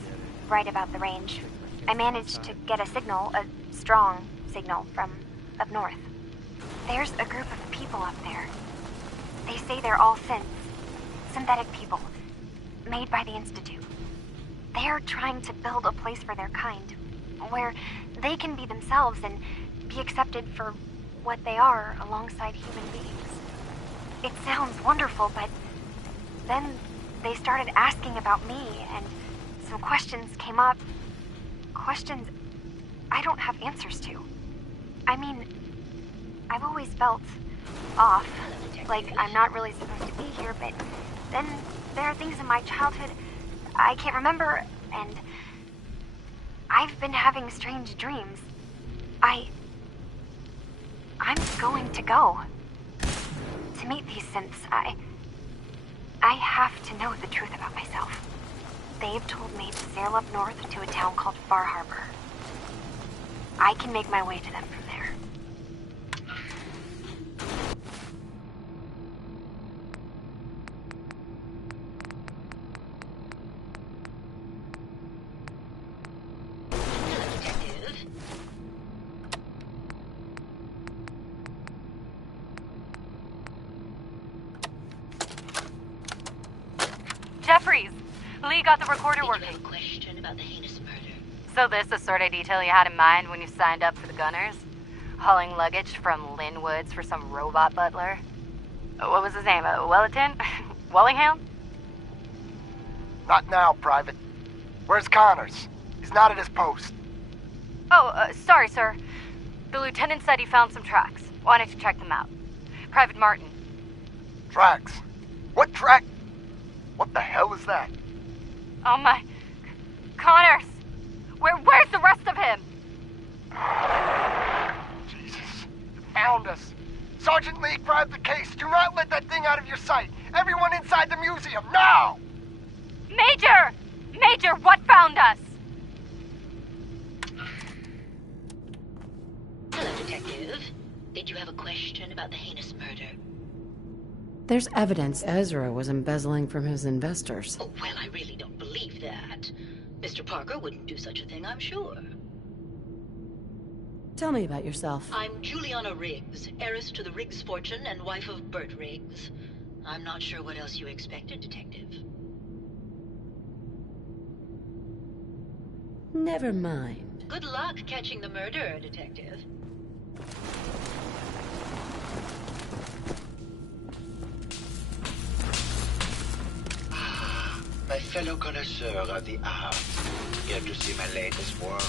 right about the range. I managed to get a signal, a strong signal, from up north. There's a group of people up there. They say they're all synths. Synthetic people. Made by the Institute. They're trying to build a place for their kind, where they can be themselves and be accepted for what they are alongside human beings. It sounds wonderful, but then they started asking about me, and some questions came up. Questions I don't have answers to. I mean, I've always felt off, like I'm not really supposed to be here, but then there are things in my childhood I can't remember, and I've been having strange dreams. I'm going to go. To meet these synths, I have to know the truth about myself. They've told me to sail up north to a town called Far Harbor. I can make my way to them from there. Jeffries, Lee got the recorder working. Did you have a question about the heinous murder? So this the sort of detail you had in mind when you signed up for the Gunners? Hauling luggage from Linwoods for some robot butler? What was his name? Wellerton? Wellingham? Not now, Private. Where's Connors? He's not at his post. Oh, sorry, sir. The lieutenant said he found some tracks. Wanted to check them out. Private Martin. Tracks? What track? What the hell is that? Oh my... Connors! Where's the rest of him? Jesus. Found us. Sergeant Lee, grab the case. Do not let that thing out of your sight. Everyone inside the museum, now! Major! Major, what found us? Hello, Detective. Did you have a question about the heinous murder? There's evidence Ezra was embezzling from his investors. Oh, well, I really don't believe that. Mr. Parker wouldn't do such a thing, I'm sure. Tell me about yourself. I'm Juliana Riggs, heiress to the Riggs fortune and wife of Bert Riggs. I'm not sure what else you expected, Detective. Never mind. Good luck catching the murderer, Detective. My fellow connoisseur of the arts, here to see my latest work.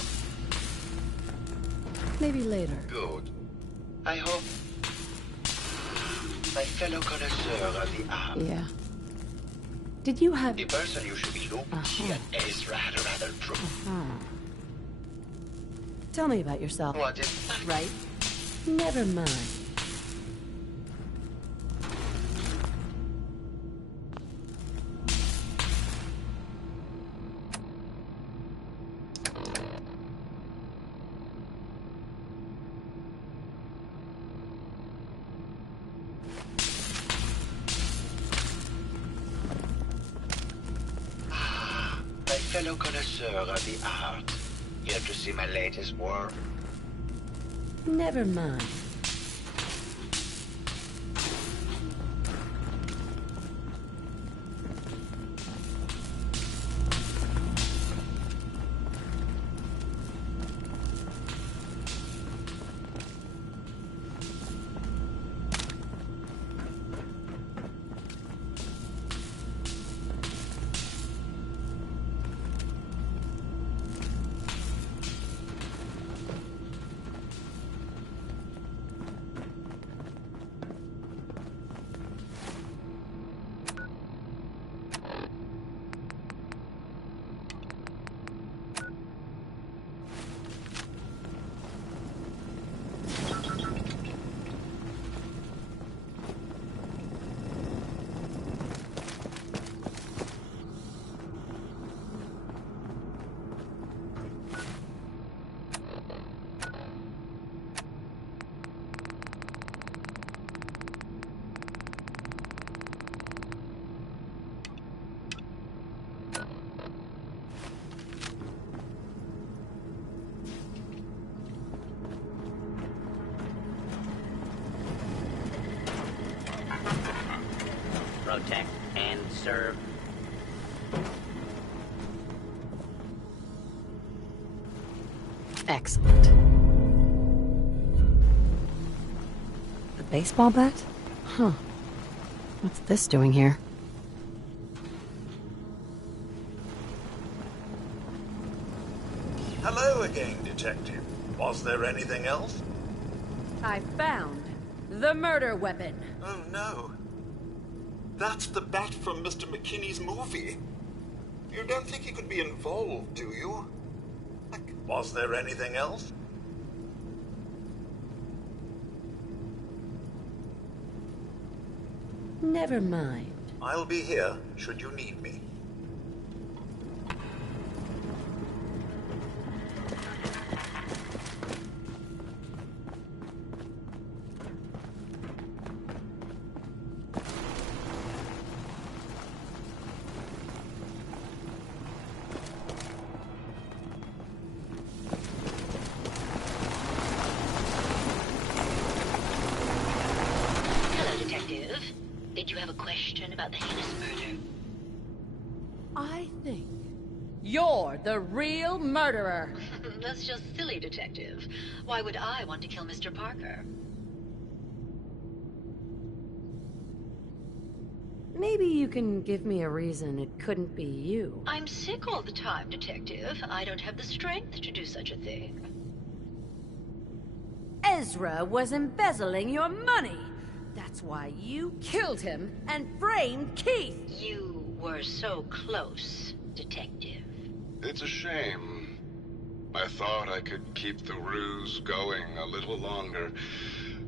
Maybe later. Good. I hope. My fellow connoisseur of the arts. Yeah. Did you have... The person you should be looking at is rather true. Tell me about yourself. What is... Right? Never mind. Fellow connoisseur of the art, here to see my latest work. Never mind. serve. Excellent. A baseball bat? Huh. What's this doing here? Hello again, Detective. Was there anything else? I found the murder weapon. Oh no. That's the bat from Mr. McKinney's movie. You don't think he could be involved, do you? Was there anything else? Never mind. I'll be here should you need me. Did you have a question about the heinous murder? I think you're the real murderer. That's just silly, Detective. Why would I want to kill Mr. Parker? Maybe you can give me a reason it couldn't be you. I'm sick all the time, Detective. I don't have the strength to do such a thing. Ezra was embezzling your money. That's why you killed him and framed Keith. You were so close, Detective. It's a shame. I thought I could keep the ruse going a little longer.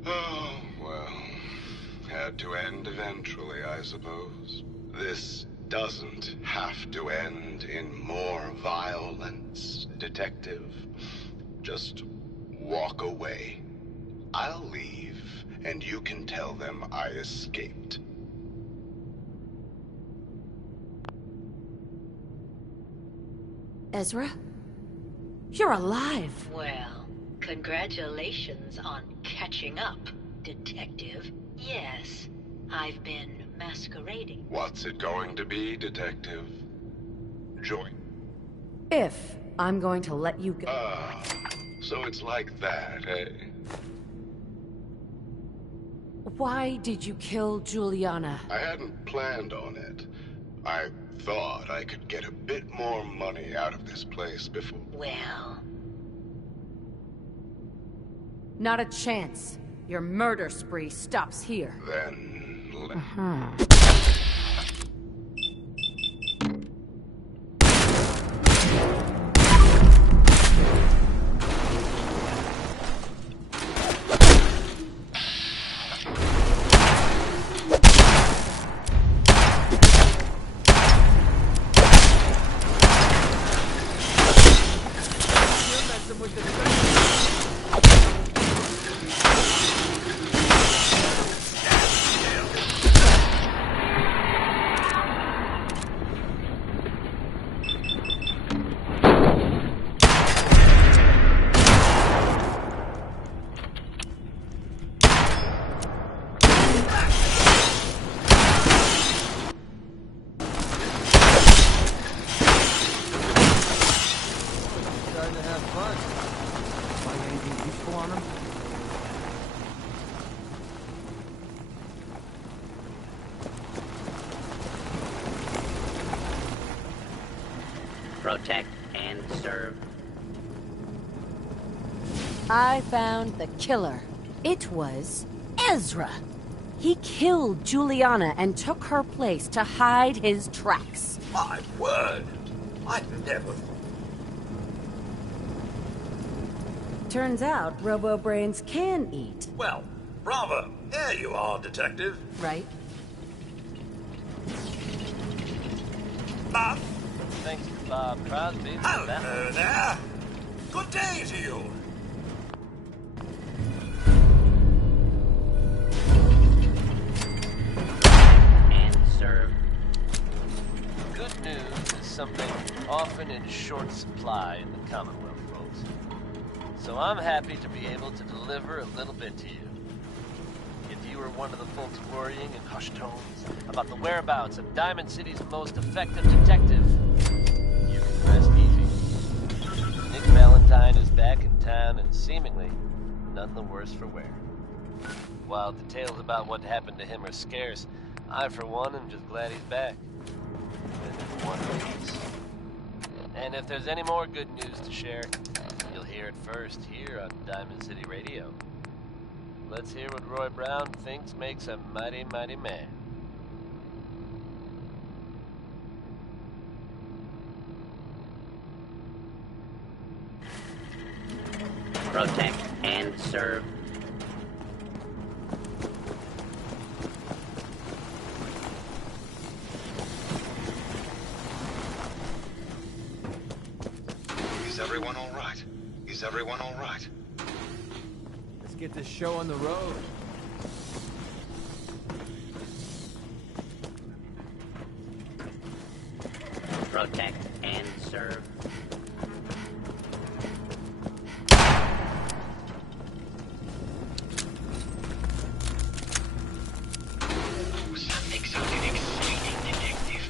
Oh, well. Had to end eventually, I suppose. This doesn't have to end in more violence, Detective. Just walk away. I'll leave, and you can tell them I escaped. Ezra? You're alive. Well, congratulations on catching up, Detective. Yes, I've been masquerading. What's it going to be, Detective? Join. If I'm going to let you go. So it's like that, eh? Why did you kill Juliana? I hadn't planned on it. I thought I could get a bit more money out of this place before. Well... Not a chance. Your murder spree stops here. Then... Protect and serve. I found the killer. It was Ezra. He killed Juliana and took her place to hide his tracks. My word! I'd never... Turns out robo-brains can eat. Well, bravo! Here you are, Detective. Right? Bob? Thanks to Bob Crosby. Hello there! Good day to you! And serve. Good news is something often in short supply in the Commonwealth, folks. So I'm happy to be able to deliver a little bit to you. If you were one of the folks worrying in hushed tones about the whereabouts of Diamond City's most effective detective, you can rest easy. Nick Valentine is back in town and seemingly none the worse for wear. While details about what happened to him are scarce, I, for one, am just glad he's back. With one piece. And if there's any more good news to share, you'll hear it first here on Diamond City Radio. Let's hear what Roy Brown thinks makes a mighty, mighty man. Protect and serve. Is everyone all right? Is everyone all right? Let's get this show on the road. Protect and serve. Something sounded exciting, Detective.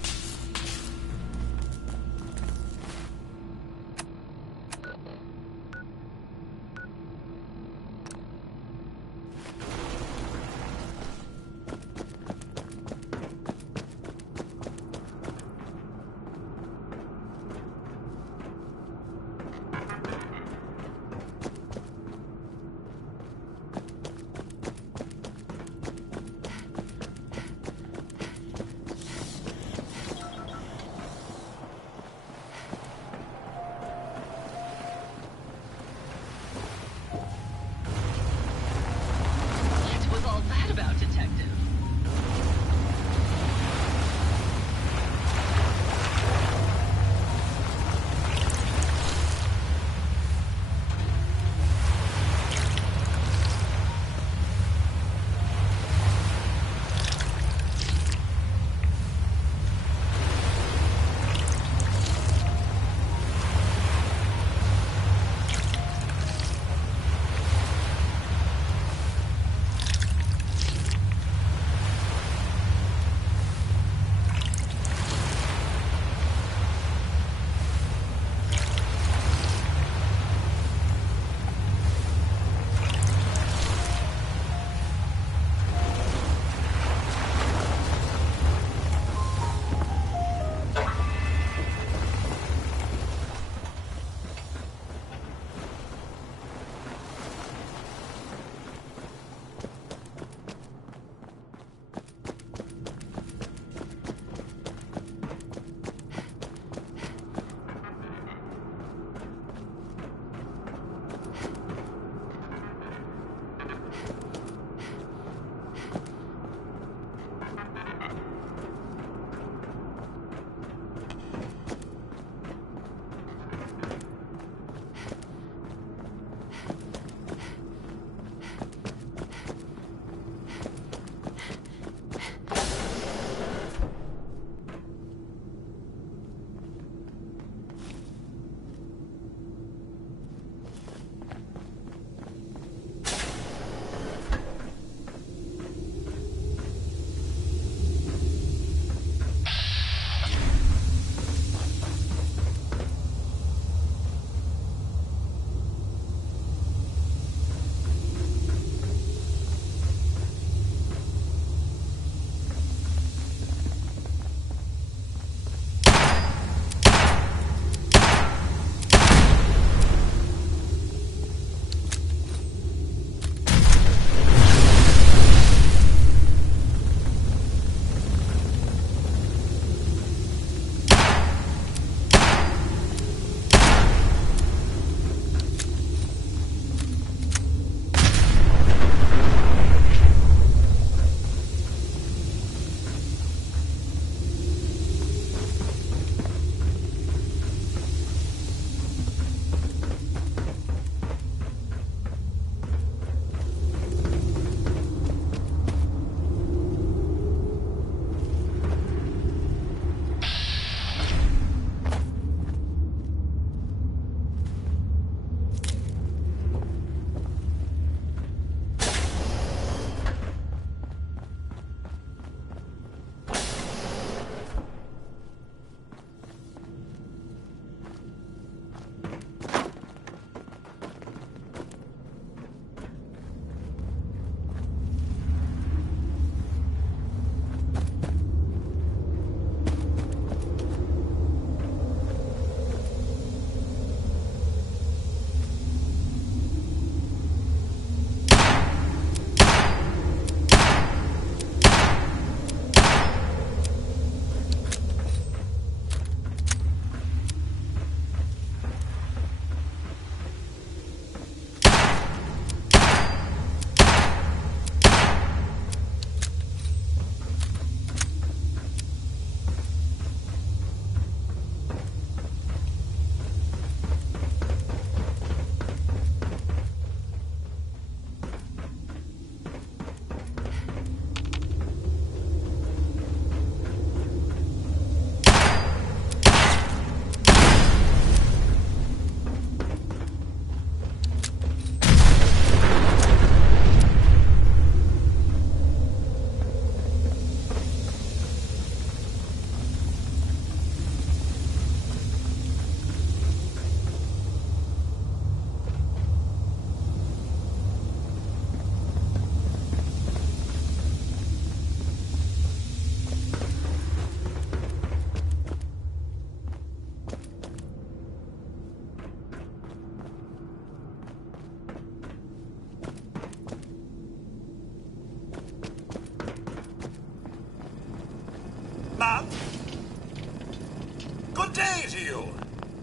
Good day to you.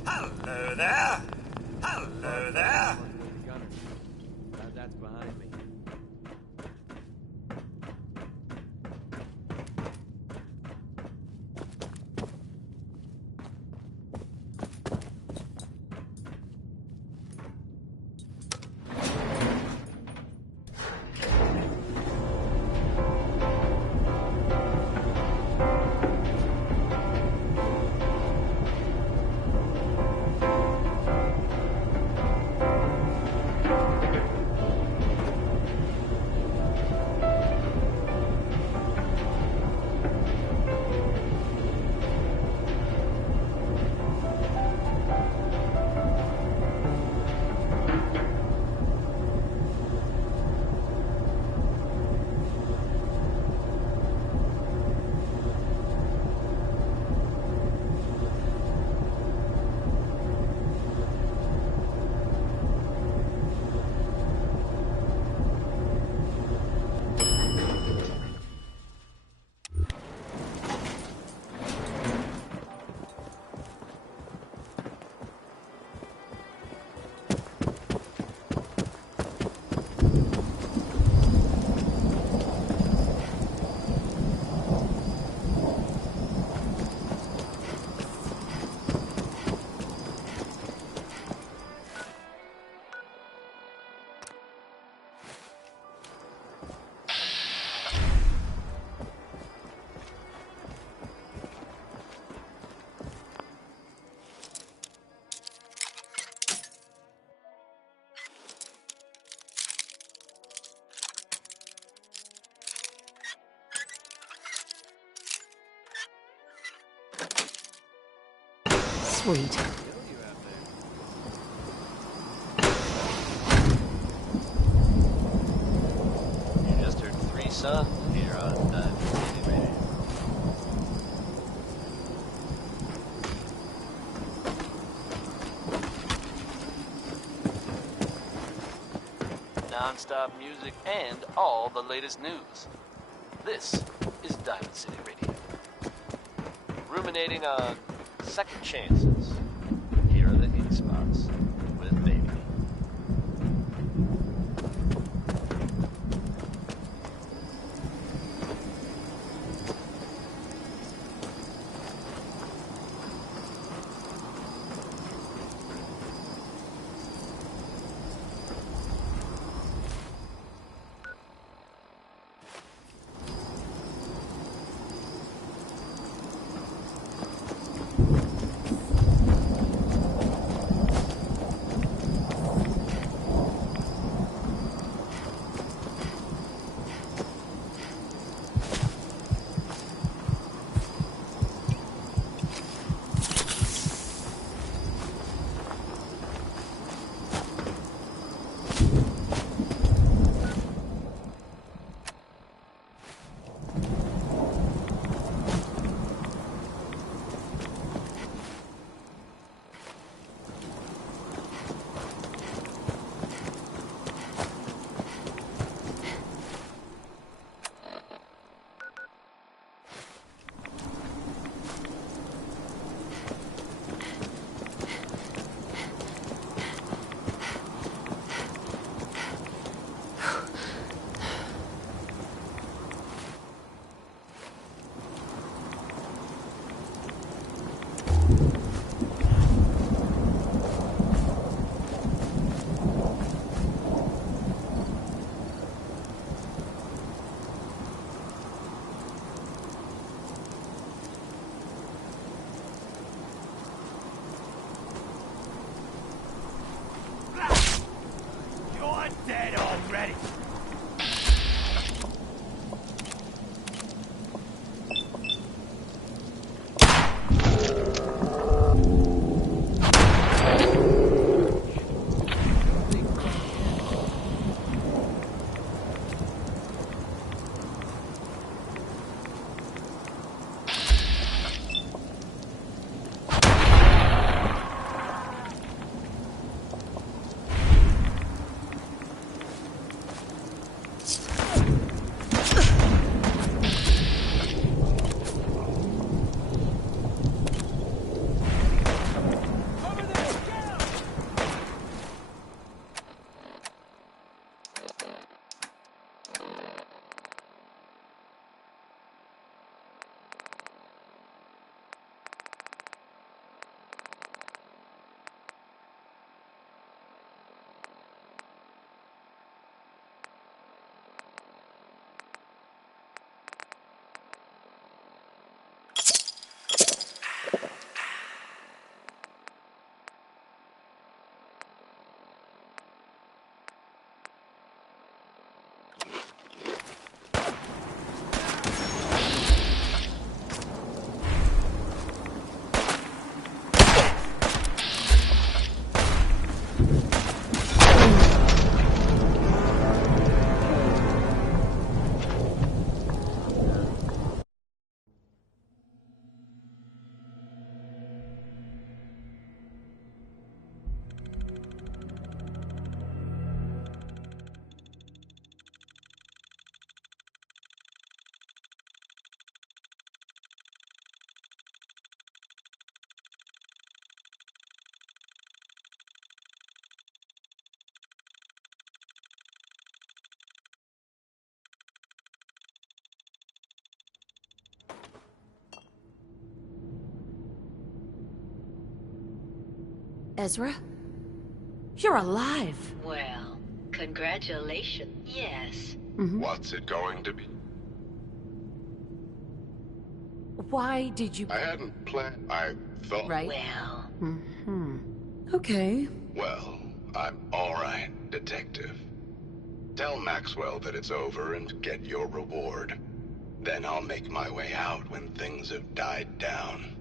Hello there. Hello there. That's behind me. Sweet. You just heard 3 Sons here on Diamond City Radio. Non-stop music and all the latest news. This is Diamond City Radio. Ruminating on second chances. Here are the ink spots with Baby. Ezra? You're alive. Well, congratulations, yes. What's it going to be? Why did you... I hadn't planned. I thought... Right. Well... Okay. Well, I'm all right, Detective. Tell Maxwell that it's over and get your reward. Then I'll make my way out when things have died down.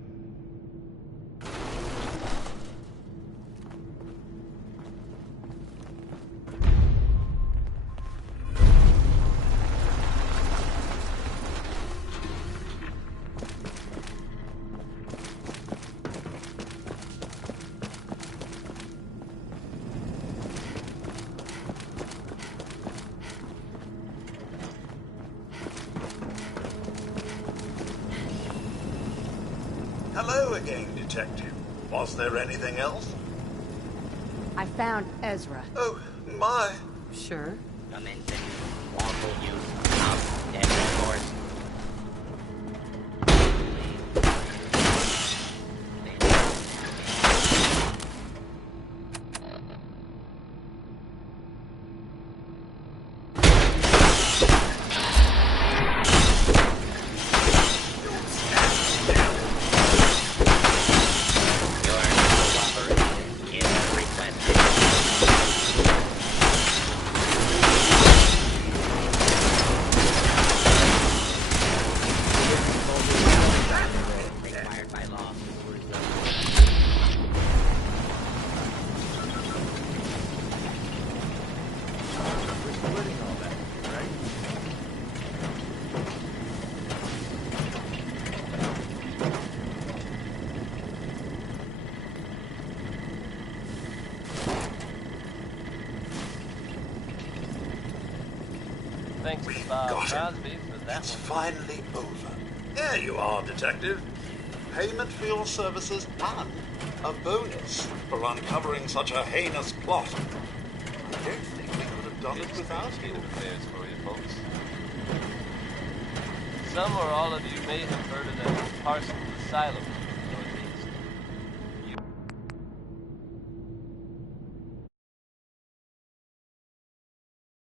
Hello again, Detective. Was there anything else? I found Ezra. Oh, my. Sure. Come in, lawful use, out, dead, of course. Thanks We to Bob got Crosby it. for that It's one. finally over. Here you are, Detective. Payment for your services and a bonus for uncovering such a heinous plot. I don't think we could have done it without you. Affairs for you folks. Some or all of you may have heard of the Parsons Asylum.